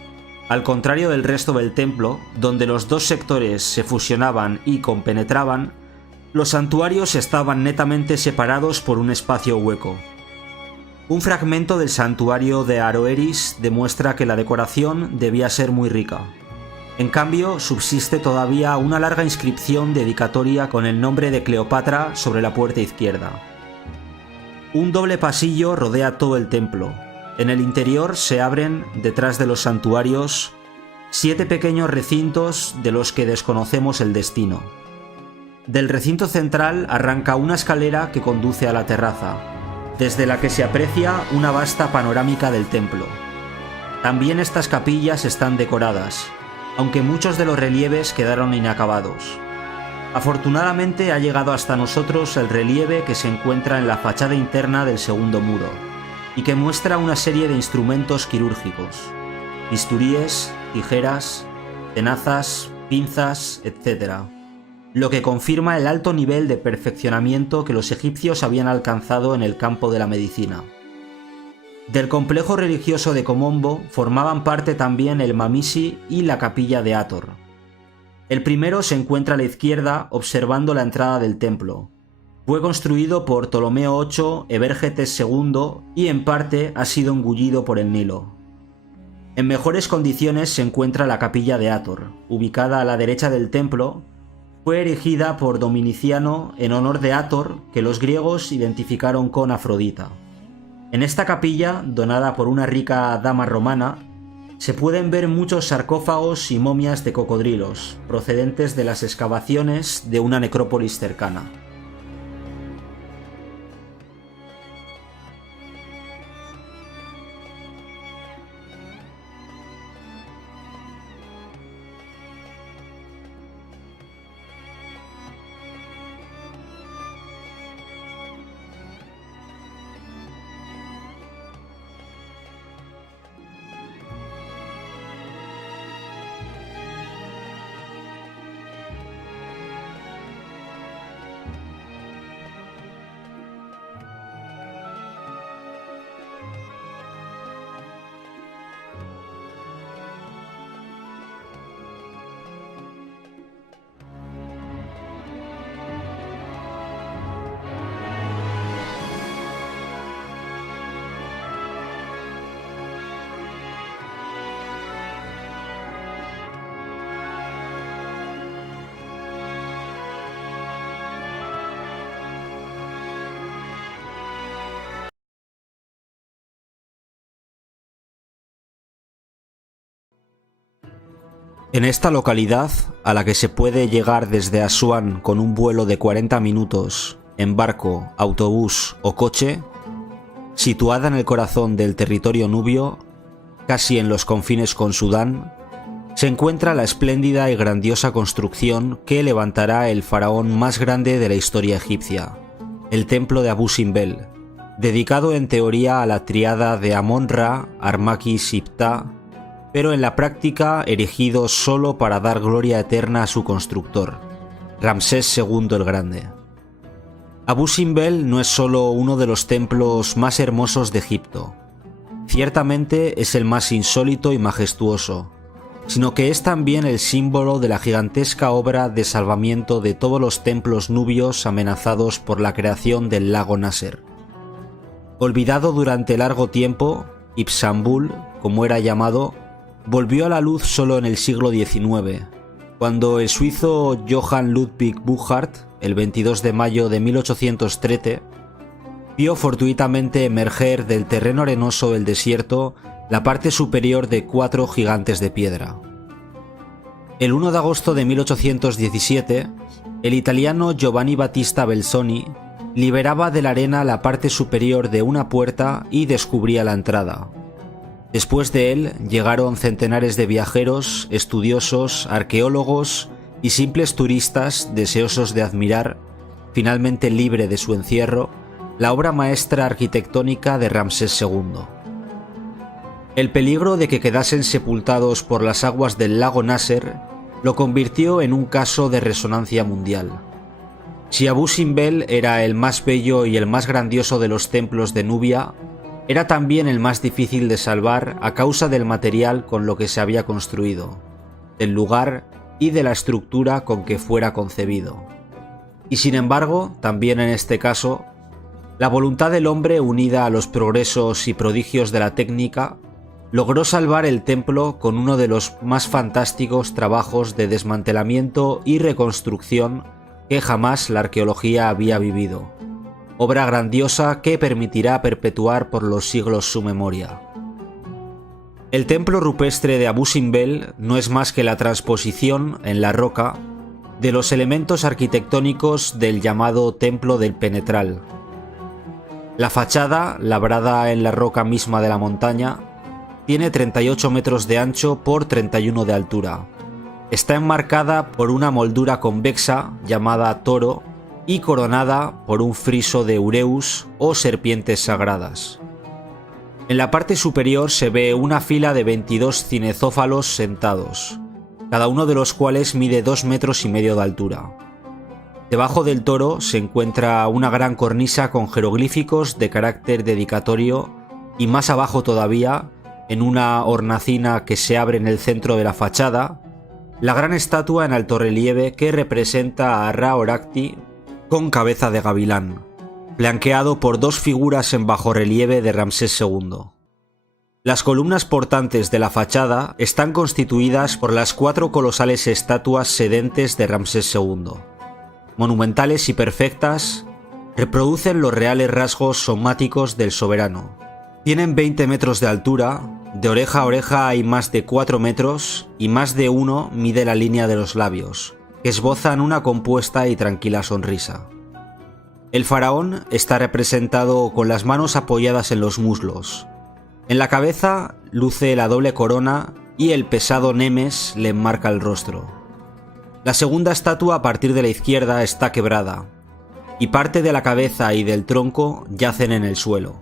Al contrario del resto del templo, donde los dos sectores se fusionaban y compenetraban, los santuarios estaban netamente separados por un espacio hueco. Un fragmento del santuario de Aroeris demuestra que la decoración debía ser muy rica. En cambio, subsiste todavía una larga inscripción dedicatoria con el nombre de Cleopatra sobre la puerta izquierda. Un doble pasillo rodea todo el templo. En el interior se abren, detrás de los santuarios, 7 pequeños recintos de los que desconocemos el destino. Del recinto central arranca una escalera que conduce a la terraza, desde la que se aprecia una vasta panorámica del templo. También estas capillas están decoradas, aunque muchos de los relieves quedaron inacabados. Afortunadamente ha llegado hasta nosotros el relieve que se encuentra en la fachada interna del segundo muro, y que muestra una serie de instrumentos quirúrgicos: bisturíes, tijeras, tenazas, pinzas, etc., lo que confirma el alto nivel de perfeccionamiento que los egipcios habían alcanzado en el campo de la medicina. Del complejo religioso de Komombo formaban parte también el Mamisi y la capilla de Hathor. El primero se encuentra a la izquierda observando la entrada del templo. Fue construido por Ptolomeo VIII Evergetes II y en parte ha sido engullido por el Nilo. En mejores condiciones se encuentra la capilla de Hathor, ubicada a la derecha del templo. Fue erigida por Dominiciano en honor de Hathor, que los griegos identificaron con Afrodita. En esta capilla, donada por una rica dama romana, se pueden ver muchos sarcófagos y momias de cocodrilos, procedentes de las excavaciones de una necrópolis cercana. En esta localidad, a la que se puede llegar desde Asuán con un vuelo de 40 minutos, en barco, autobús o coche, situada en el corazón del territorio nubio, casi en los confines con Sudán, se encuentra la espléndida y grandiosa construcción que levantará el faraón más grande de la historia egipcia, el templo de Abu Simbel, dedicado en teoría a la tríada de Amon-Ra, Armakis y Ptah, pero en la práctica erigido solo para dar gloria eterna a su constructor, Ramsés II el Grande. Abu Simbel no es solo uno de los templos más hermosos de Egipto, ciertamente es el más insólito y majestuoso, sino que es también el símbolo de la gigantesca obra de salvamiento de todos los templos nubios amenazados por la creación del lago Nasser. Olvidado durante largo tiempo, Ipsambul, como era llamado, volvió a la luz solo en el siglo XIX, cuando el suizo Johann Ludwig Burckhardt, el 22 de mayo de 1813, vio fortuitamente emerger del terreno arenoso del desierto la parte superior de 4 gigantes de piedra. El 1 de agosto de 1817, el italiano Giovanni Battista Belzoni liberaba de la arena la parte superior de una puerta y descubría la entrada. Después de él llegaron centenares de viajeros, estudiosos, arqueólogos y simples turistas deseosos de admirar, finalmente libre de su encierro, la obra maestra arquitectónica de Ramsés II. El peligro de que quedasen sepultados por las aguas del lago Nasser lo convirtió en un caso de resonancia mundial. Si Abu Simbel era el más bello y el más grandioso de los templos de Nubia, era también el más difícil de salvar a causa del material con lo que se había construido, del lugar y de la estructura con que fuera concebido. Y sin embargo, también en este caso, la voluntad del hombre unida a los progresos y prodigios de la técnica logró salvar el templo con uno de los más fantásticos trabajos de desmantelamiento y reconstrucción que jamás la arqueología había vivido. Obra grandiosa que permitirá perpetuar por los siglos su memoria. El templo rupestre de Abu Simbel no es más que la transposición en la roca de los elementos arquitectónicos del llamado Templo del Penetral. La fachada, labrada en la roca misma de la montaña, tiene 38 metros de ancho por 31 de altura. Está enmarcada por una moldura convexa llamada toro y coronada por un friso de ureus o serpientes sagradas. En la parte superior se ve una fila de 22 cinezófalos sentados, cada uno de los cuales mide 2,5 metros de altura. Debajo del toro se encuentra una gran cornisa con jeroglíficos de carácter dedicatorio y más abajo todavía, en una hornacina que se abre en el centro de la fachada, la gran estatua en altorrelieve que representa a Ra-Horakhti con cabeza de gavilán, flanqueado por 2 figuras en bajorrelieve de Ramsés II. Las columnas portantes de la fachada están constituidas por las 4 colosales estatuas sedentes de Ramsés II. Monumentales y perfectas, reproducen los reales rasgos somáticos del soberano. Tienen 20 metros de altura, de oreja a oreja hay más de 4 metros y más de 1 mide la línea de los labios, que esbozan una compuesta y tranquila sonrisa. El faraón está representado con las manos apoyadas en los muslos. En la cabeza luce la doble corona y el pesado nemes le enmarca el rostro. La segunda estatua a partir de la izquierda está quebrada, y parte de la cabeza y del tronco yacen en el suelo.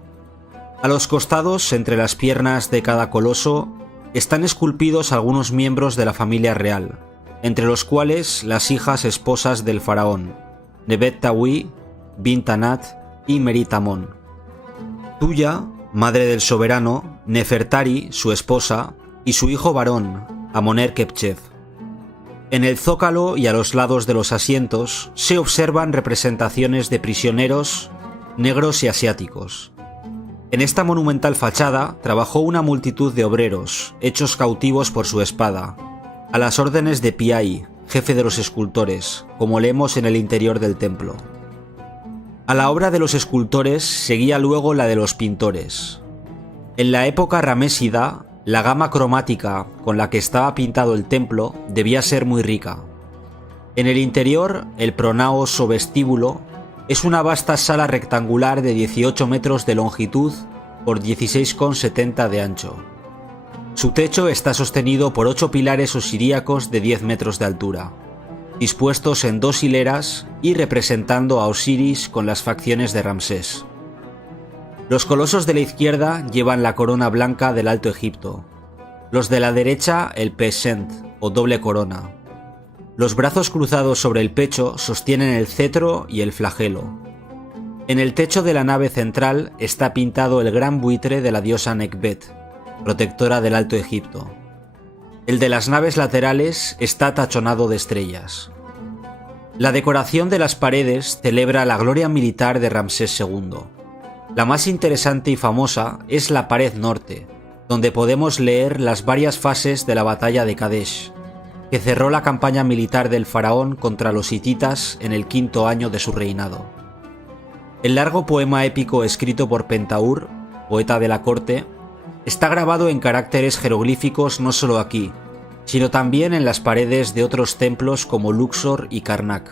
A los costados, entre las piernas de cada coloso, están esculpidos algunos miembros de la familia real, entre los cuales las hijas esposas del faraón, Nebet Tawi, Bint Anat y Merit Amon. Tuya, madre del soberano, Nefertari, su esposa, y su hijo varón, Amoner Kepchev. En el zócalo y a los lados de los asientos se observan representaciones de prisioneros negros y asiáticos. En esta monumental fachada trabajó una multitud de obreros, hechos cautivos por su espada, a las órdenes de Piai, jefe de los escultores, como leemos en el interior del templo. A la obra de los escultores seguía luego la de los pintores. En la época ramésida, la gama cromática con la que estaba pintado el templo debía ser muy rica. En el interior, el pronaos o vestíbulo es una vasta sala rectangular de 18 metros de longitud por 16,70 de ancho. Su techo está sostenido por 8 pilares osiríacos de 10 metros de altura, dispuestos en 2 hileras y representando a Osiris con las facciones de Ramsés. Los colosos de la izquierda llevan la corona blanca del Alto Egipto, los de la derecha el Pesent o doble corona. Los brazos cruzados sobre el pecho sostienen el cetro y el flagelo. En el techo de la nave central está pintado el gran buitre de la diosa Nekhbet, protectora del Alto Egipto. El de las naves laterales está tachonado de estrellas. La decoración de las paredes celebra la gloria militar de Ramsés II. La más interesante y famosa es la pared norte, donde podemos leer las varias fases de la batalla de Kadesh, que cerró la campaña militar del faraón contra los hititas en el 5º año de su reinado. El largo poema épico escrito por Pentaur, poeta de la corte, está grabado en caracteres jeroglíficos no solo aquí, sino también en las paredes de otros templos como Luxor y Karnak.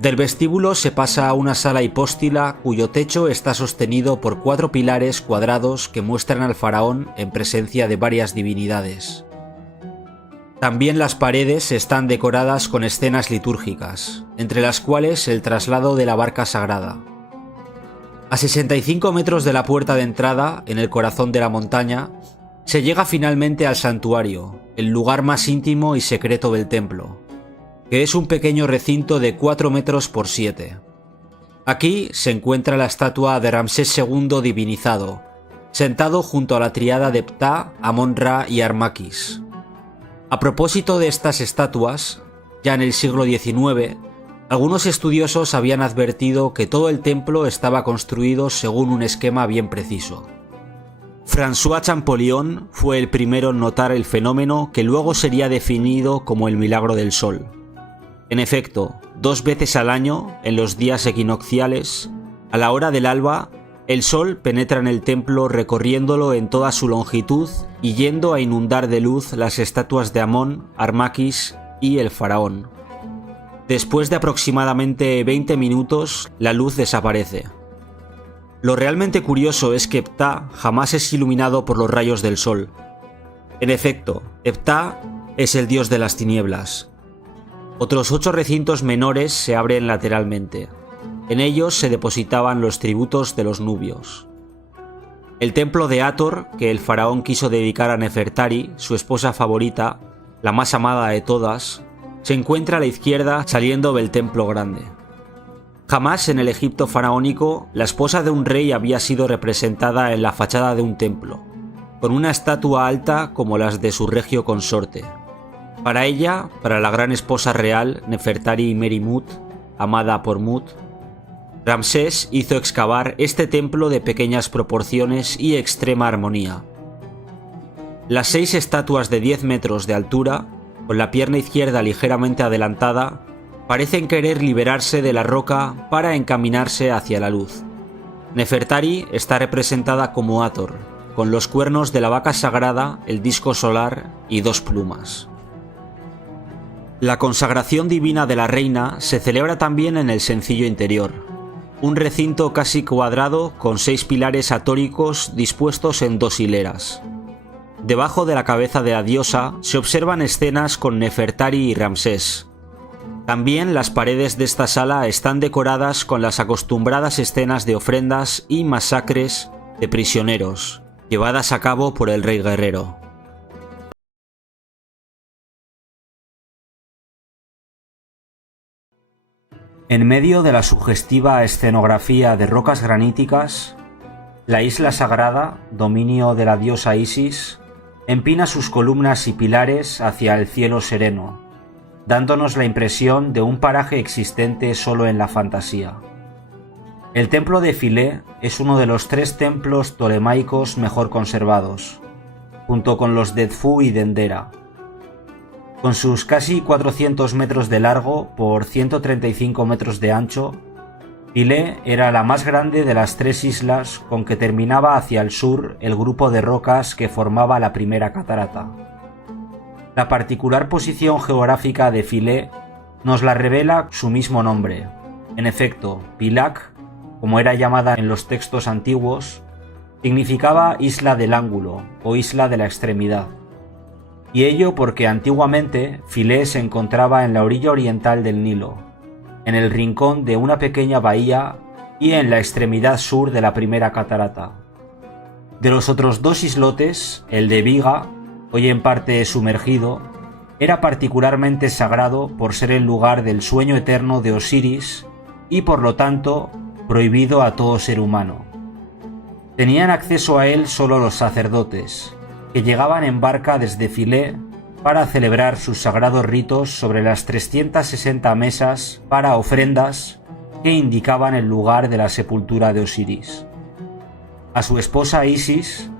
Del vestíbulo se pasa a una sala hipóstila cuyo techo está sostenido por 4 pilares cuadrados que muestran al faraón en presencia de varias divinidades. También las paredes están decoradas con escenas litúrgicas, entre las cuales el traslado de la barca sagrada. A 65 metros de la puerta de entrada, en el corazón de la montaña, se llega finalmente al santuario, el lugar más íntimo y secreto del templo, que es un pequeño recinto de 4 metros por 7. Aquí se encuentra la estatua de Ramsés II divinizado, sentado junto a la tríada de Ptah, Amón-Ra y Harmakis. A propósito de estas estatuas, ya en el siglo XIX, algunos estudiosos habían advertido que todo el templo estaba construido según un esquema bien preciso. François Champollion fue el primero en notar el fenómeno que luego sería definido como el milagro del sol. En efecto, 2 veces al año, en los días equinocciales, a la hora del alba, el sol penetra en el templo recorriéndolo en toda su longitud y yendo a inundar de luz las estatuas de Amón, Harmakis y el faraón. Después de aproximadamente 20 minutos, la luz desaparece. Lo realmente curioso es que Ptah jamás es iluminado por los rayos del sol. En efecto, Ptah es el dios de las tinieblas. Otros 8 recintos menores se abren lateralmente. En ellos se depositaban los tributos de los nubios. El templo de Hathor, que el faraón quiso dedicar a Nefertari, su esposa favorita, la más amada de todas, se encuentra a la izquierda saliendo del templo grande. Jamás en el Egipto faraónico la esposa de un rey había sido representada en la fachada de un templo, con una estatua alta como las de su regio consorte. Para ella, para la gran esposa real, Nefertari Meri Mut, amada por Mut, Ramsés hizo excavar este templo de pequeñas proporciones y extrema armonía. Las 6 estatuas de 10 metros de altura, con la pierna izquierda ligeramente adelantada, parecen querer liberarse de la roca para encaminarse hacia la luz. Nefertari está representada como Hathor, con los cuernos de la vaca sagrada, el disco solar y 2 plumas. La consagración divina de la reina se celebra también en el sencillo interior. Un recinto casi cuadrado con 6 pilares atóricos dispuestos en 2 hileras. Debajo de la cabeza de la diosa se observan escenas con Nefertari y Ramsés. También las paredes de esta sala están decoradas con las acostumbradas escenas de ofrendas y masacres de prisioneros, llevadas a cabo por el rey guerrero. En medio de la sugestiva escenografía de rocas graníticas, la isla sagrada, dominio de la diosa Isis, empina sus columnas y pilares hacia el cielo sereno, dándonos la impresión de un paraje existente solo en la fantasía. El templo de Filé es uno de los 3 templos ptolemaicos mejor conservados, junto con los de Edfú y Dendera. Con sus casi 400 metros de largo por 135 metros de ancho, Filé era la más grande de las 3 islas con que terminaba hacia el sur el grupo de rocas que formaba la primera catarata. La particular posición geográfica de Filé nos la revela su mismo nombre. En efecto, Pilac, como era llamada en los textos antiguos, significaba isla del ángulo o isla de la extremidad. Y ello porque antiguamente Filé se encontraba en la orilla oriental del Nilo, en el rincón de una pequeña bahía y en la extremidad sur de la primera catarata. De los otros 2 islotes, el de Biga, hoy en parte sumergido, era particularmente sagrado por ser el lugar del sueño eterno de Osiris y por lo tanto prohibido a todo ser humano. Tenían acceso a él solo los sacerdotes, que llegaban en barca desde Filé para celebrar sus sagrados ritos sobre las 360 mesas para ofrendas que indicaban el lugar de la sepultura de Osiris. A su esposa Isis,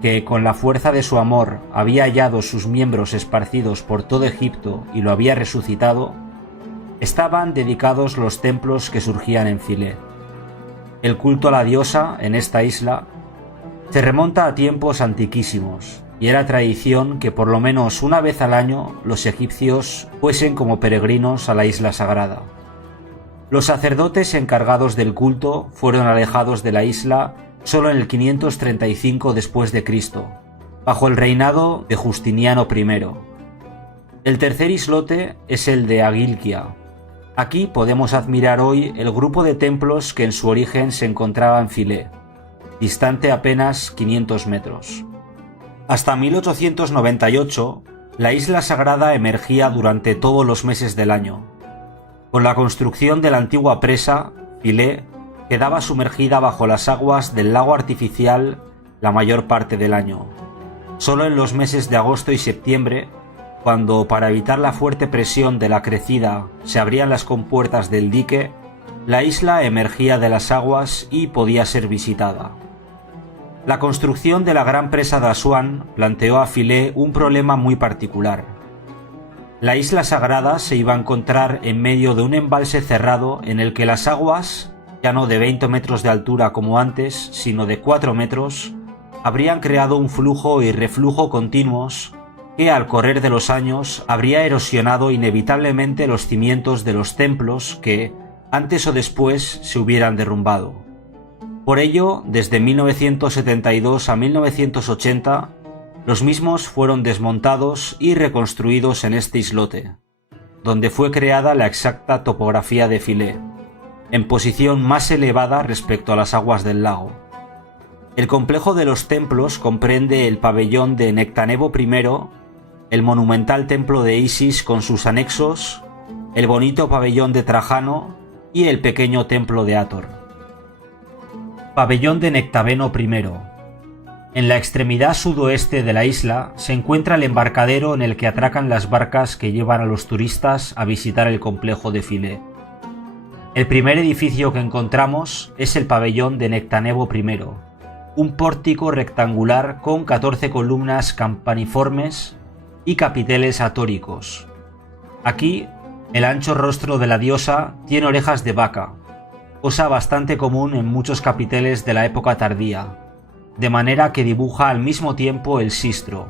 que con la fuerza de su amor había hallado sus miembros esparcidos por todo Egipto y lo había resucitado, estaban dedicados los templos que surgían en Filé. El culto a la diosa en esta isla se remonta a tiempos antiquísimos y era tradición que por lo menos una vez al año los egipcios fuesen como peregrinos a la isla sagrada. Los sacerdotes encargados del culto fueron alejados de la isla solo en el 535 después de Cristo, bajo el reinado de Justiniano I. El tercer islote es el de Agilkia. Aquí podemos admirar hoy el grupo de templos que en su origen se encontraba en Philé, distante apenas 500 metros. Hasta 1898, la isla sagrada emergía durante todos los meses del año. Con la construcción de la antigua presa, Philé quedaba sumergida bajo las aguas del lago artificial la mayor parte del año. Solo en los meses de agosto y septiembre, cuando para evitar la fuerte presión de la crecida se abrían las compuertas del dique, la isla emergía de las aguas y podía ser visitada. La construcción de la gran presa de Asuán planteó a Philé un problema muy particular. La isla sagrada se iba a encontrar en medio de un embalse cerrado en el que las aguas, ya no de 20 metros de altura como antes, sino de 4 metros, habrían creado un flujo y reflujo continuos que al correr de los años habría erosionado inevitablemente los cimientos de los templos que, antes o después, se hubieran derrumbado. Por ello, desde 1972 a 1980, los mismos fueron desmontados y reconstruidos en este islote, donde fue creada la exacta topografía de Philé, en posición más elevada respecto a las aguas del lago. El complejo de los templos comprende el pabellón de Nectanebo I, el monumental templo de Isis con sus anexos, el bonito pabellón de Trajano y el pequeño templo de Hathor. Pabellón de Nectanebo I. En la extremidad sudoeste de la isla se encuentra el embarcadero en el que atracan las barcas que llevan a los turistas a visitar el complejo de Philé. El primer edificio que encontramos es el pabellón de Nectanebo I, un pórtico rectangular con 14 columnas campaniformes y capiteles atóricos. Aquí, el ancho rostro de la diosa tiene orejas de vaca, cosa bastante común en muchos capiteles de la época tardía, de manera que dibuja al mismo tiempo el sistro,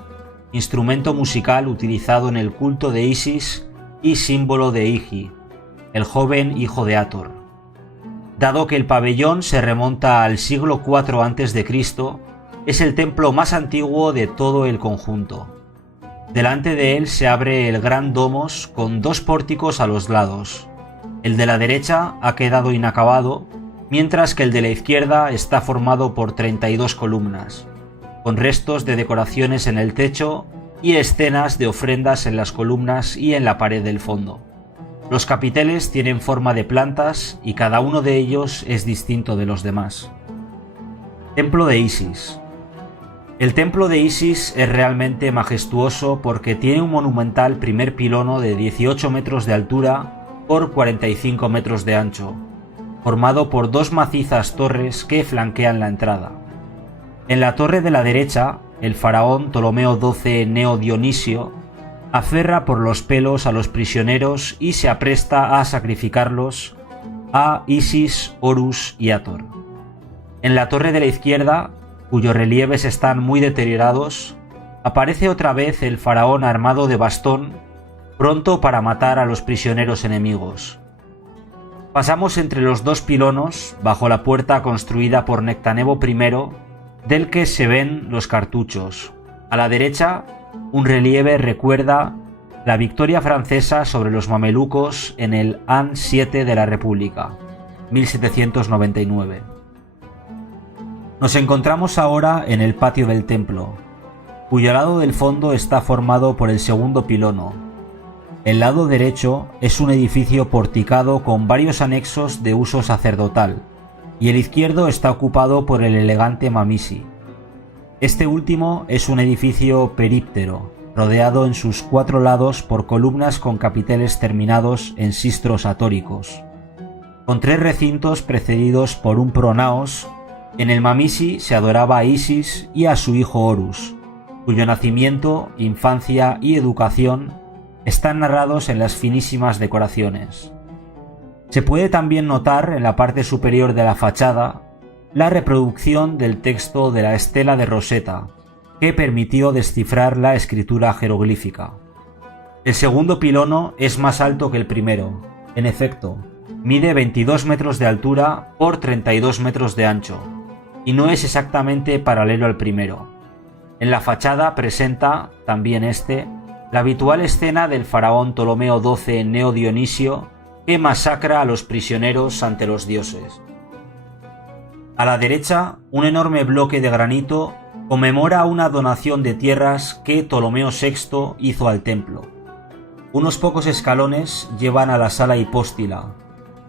instrumento musical utilizado en el culto de Isis y símbolo de Igi, el joven hijo de Hathor. Dado que el pabellón se remonta al siglo IV a.C., es el templo más antiguo de todo el conjunto. Delante de él se abre el gran domos con 2 pórticos a los lados. El de la derecha ha quedado inacabado, mientras que el de la izquierda está formado por 32 columnas, con restos de decoraciones en el techo y escenas de ofrendas en las columnas y en la pared del fondo. Los capiteles tienen forma de plantas y cada uno de ellos es distinto de los demás. Templo de Isis. El templo de Isis es realmente majestuoso porque tiene un monumental primer pilono de 18 metros de altura por 45 metros de ancho, formado por 2 macizas torres que flanquean la entrada. En la torre de la derecha, el faraón Ptolomeo XII Neo Dionisio aferra por los pelos a los prisioneros y se apresta a sacrificarlos a Isis, Horus y Hathor. En la torre de la izquierda, cuyos relieves están muy deteriorados, aparece otra vez el faraón armado de bastón, pronto para matar a los prisioneros enemigos. Pasamos entre los 2 pilonos, bajo la puerta construida por Nectanebo I, del que se ven los cartuchos. A la derecha, un relieve recuerda la victoria francesa sobre los mamelucos en el An 7 de la República, 1799. Nos encontramos ahora en el patio del templo, cuyo lado del fondo está formado por el segundo pilono. El lado derecho es un edificio porticado con varios anexos de uso sacerdotal, y el izquierdo está ocupado por el elegante Mamisi. Este último es un edificio períptero, rodeado en sus 4 lados por columnas con capiteles terminados en sistros atóricos, con 3 recintos precedidos por un pronaos. En el Mamisi se adoraba a Isis y a su hijo Horus, cuyo nacimiento, infancia y educación están narrados en las finísimas decoraciones. Se puede también notar en la parte superior de la fachada la reproducción del texto de la estela de Rosetta, que permitió descifrar la escritura jeroglífica. El segundo pilono es más alto que el primero. En efecto, mide 22 metros de altura por 32 metros de ancho, y no es exactamente paralelo al primero. En la fachada presenta, también la habitual escena del faraón Ptolomeo XII Neo Dionisio, que masacra a los prisioneros ante los dioses. A la derecha, un enorme bloque de granito conmemora una donación de tierras que Ptolomeo VI hizo al templo. Unos pocos escalones llevan a la sala hipóstila,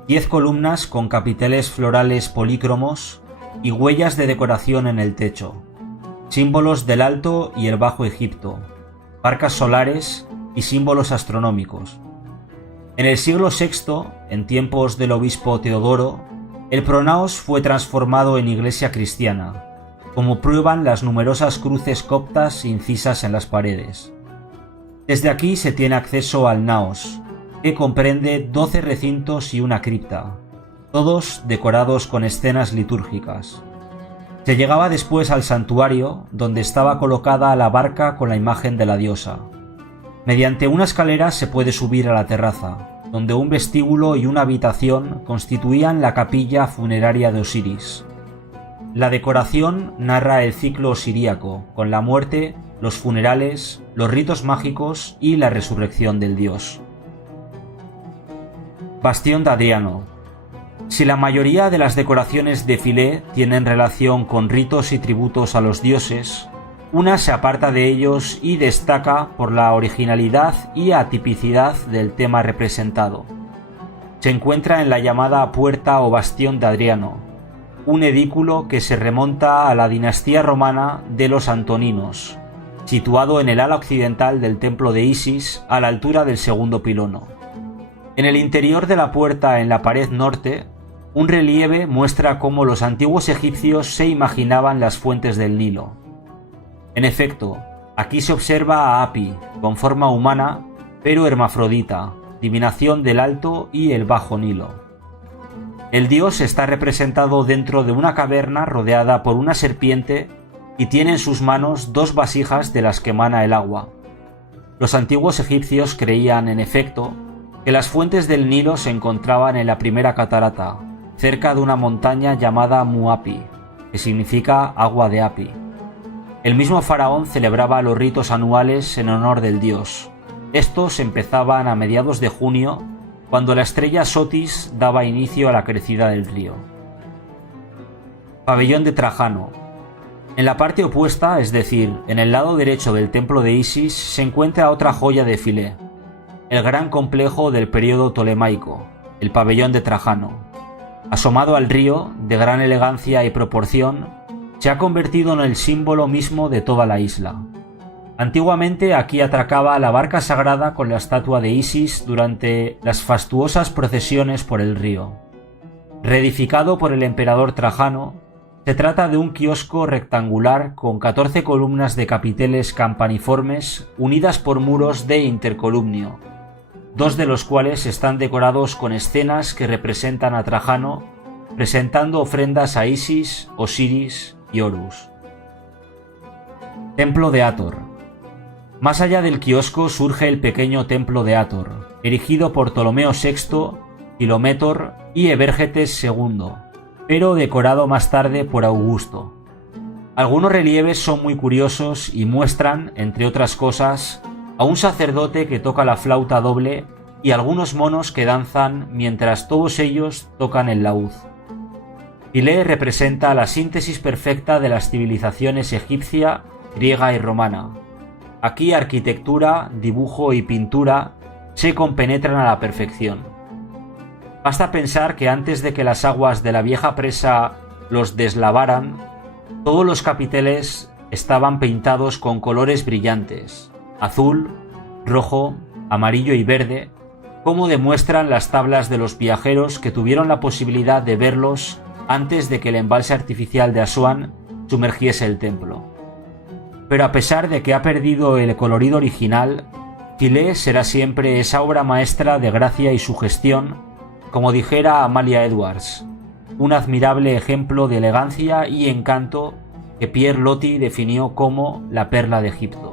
10 columnas con capiteles florales polícromos y huellas de decoración en el techo, símbolos del Alto y el Bajo Egipto, barcas solares y símbolos astronómicos. En el siglo VI, en tiempos del obispo Teodoro, el pronaos fue transformado en iglesia cristiana, como prueban las numerosas cruces coptas incisas en las paredes. Desde aquí se tiene acceso al naos, que comprende 12 recintos y una cripta, todos decorados con escenas litúrgicas. Se llegaba después al santuario, donde estaba colocada la barca con la imagen de la diosa. Mediante una escalera se puede subir a la terraza, donde un vestíbulo y una habitación constituían la capilla funeraria de Osiris. La decoración narra el ciclo osiríaco, con la muerte, los funerales, los ritos mágicos y la resurrección del dios. Bastión de Adriano. Si la mayoría de las decoraciones de Philae tienen relación con ritos y tributos a los dioses, una se aparta de ellos y destaca por la originalidad y atipicidad del tema representado. Se encuentra en la llamada Puerta o Bastión de Adriano, un edículo que se remonta a la dinastía romana de los Antoninos, situado en el ala occidental del templo de Isis a la altura del segundo pilono. En el interior de la puerta, en la pared norte, un relieve muestra cómo los antiguos egipcios se imaginaban las fuentes del Nilo. En efecto, aquí se observa a Api, con forma humana, pero hermafrodita, divinación del Alto y el Bajo Nilo. El dios está representado dentro de una caverna rodeada por una serpiente y tiene en sus manos 2 vasijas de las que emana el agua. Los antiguos egipcios creían, en efecto, que las fuentes del Nilo se encontraban en la primera catarata, cerca de una montaña llamada Muapi, que significa agua de Api. El mismo faraón celebraba los ritos anuales en honor del dios. Estos empezaban a mediados de junio, cuando la estrella Sotis daba inicio a la crecida del río. Pabellón de Trajano. En la parte opuesta, es decir, en el lado derecho del templo de Isis, se encuentra otra joya de Philae, el gran complejo del período tolemaico, el pabellón de Trajano. Asomado al río, de gran elegancia y proporción, se ha convertido en el símbolo mismo de toda la isla. Antiguamente aquí atracaba la barca sagrada con la estatua de Isis durante las fastuosas procesiones por el río. Reedificado por el emperador Trajano, se trata de un kiosco rectangular con 14 columnas de capiteles campaniformes unidas por muros de intercolumnio, 2 de los cuales están decorados con escenas que representan a Trajano, presentando ofrendas a Isis, Osiris y Horus. Templo de Hathor. Más allá del kiosco surge el pequeño templo de Hathor, erigido por Ptolomeo VI, Filométor y Evérgetes II, pero decorado más tarde por Augusto. Algunos relieves son muy curiosos y muestran, entre otras cosas, a un sacerdote que toca la flauta doble y algunos monos que danzan mientras todos ellos tocan el laúd. Philae representa la síntesis perfecta de las civilizaciones egipcia, griega y romana. Aquí arquitectura, dibujo y pintura se compenetran a la perfección. Basta pensar que antes de que las aguas de la vieja presa los deslavaran, todos los capiteles estaban pintados con colores brillantes, azul, rojo, amarillo y verde, como demuestran las tablas de los viajeros que tuvieron la posibilidad de verlos antes de que el embalse artificial de Asuán sumergiese el templo. Pero a pesar de que ha perdido el colorido original, Philae será siempre esa obra maestra de gracia y sugestión, como dijera Amalia Edwards, un admirable ejemplo de elegancia y encanto que Pierre Loti definió como la perla de Egipto.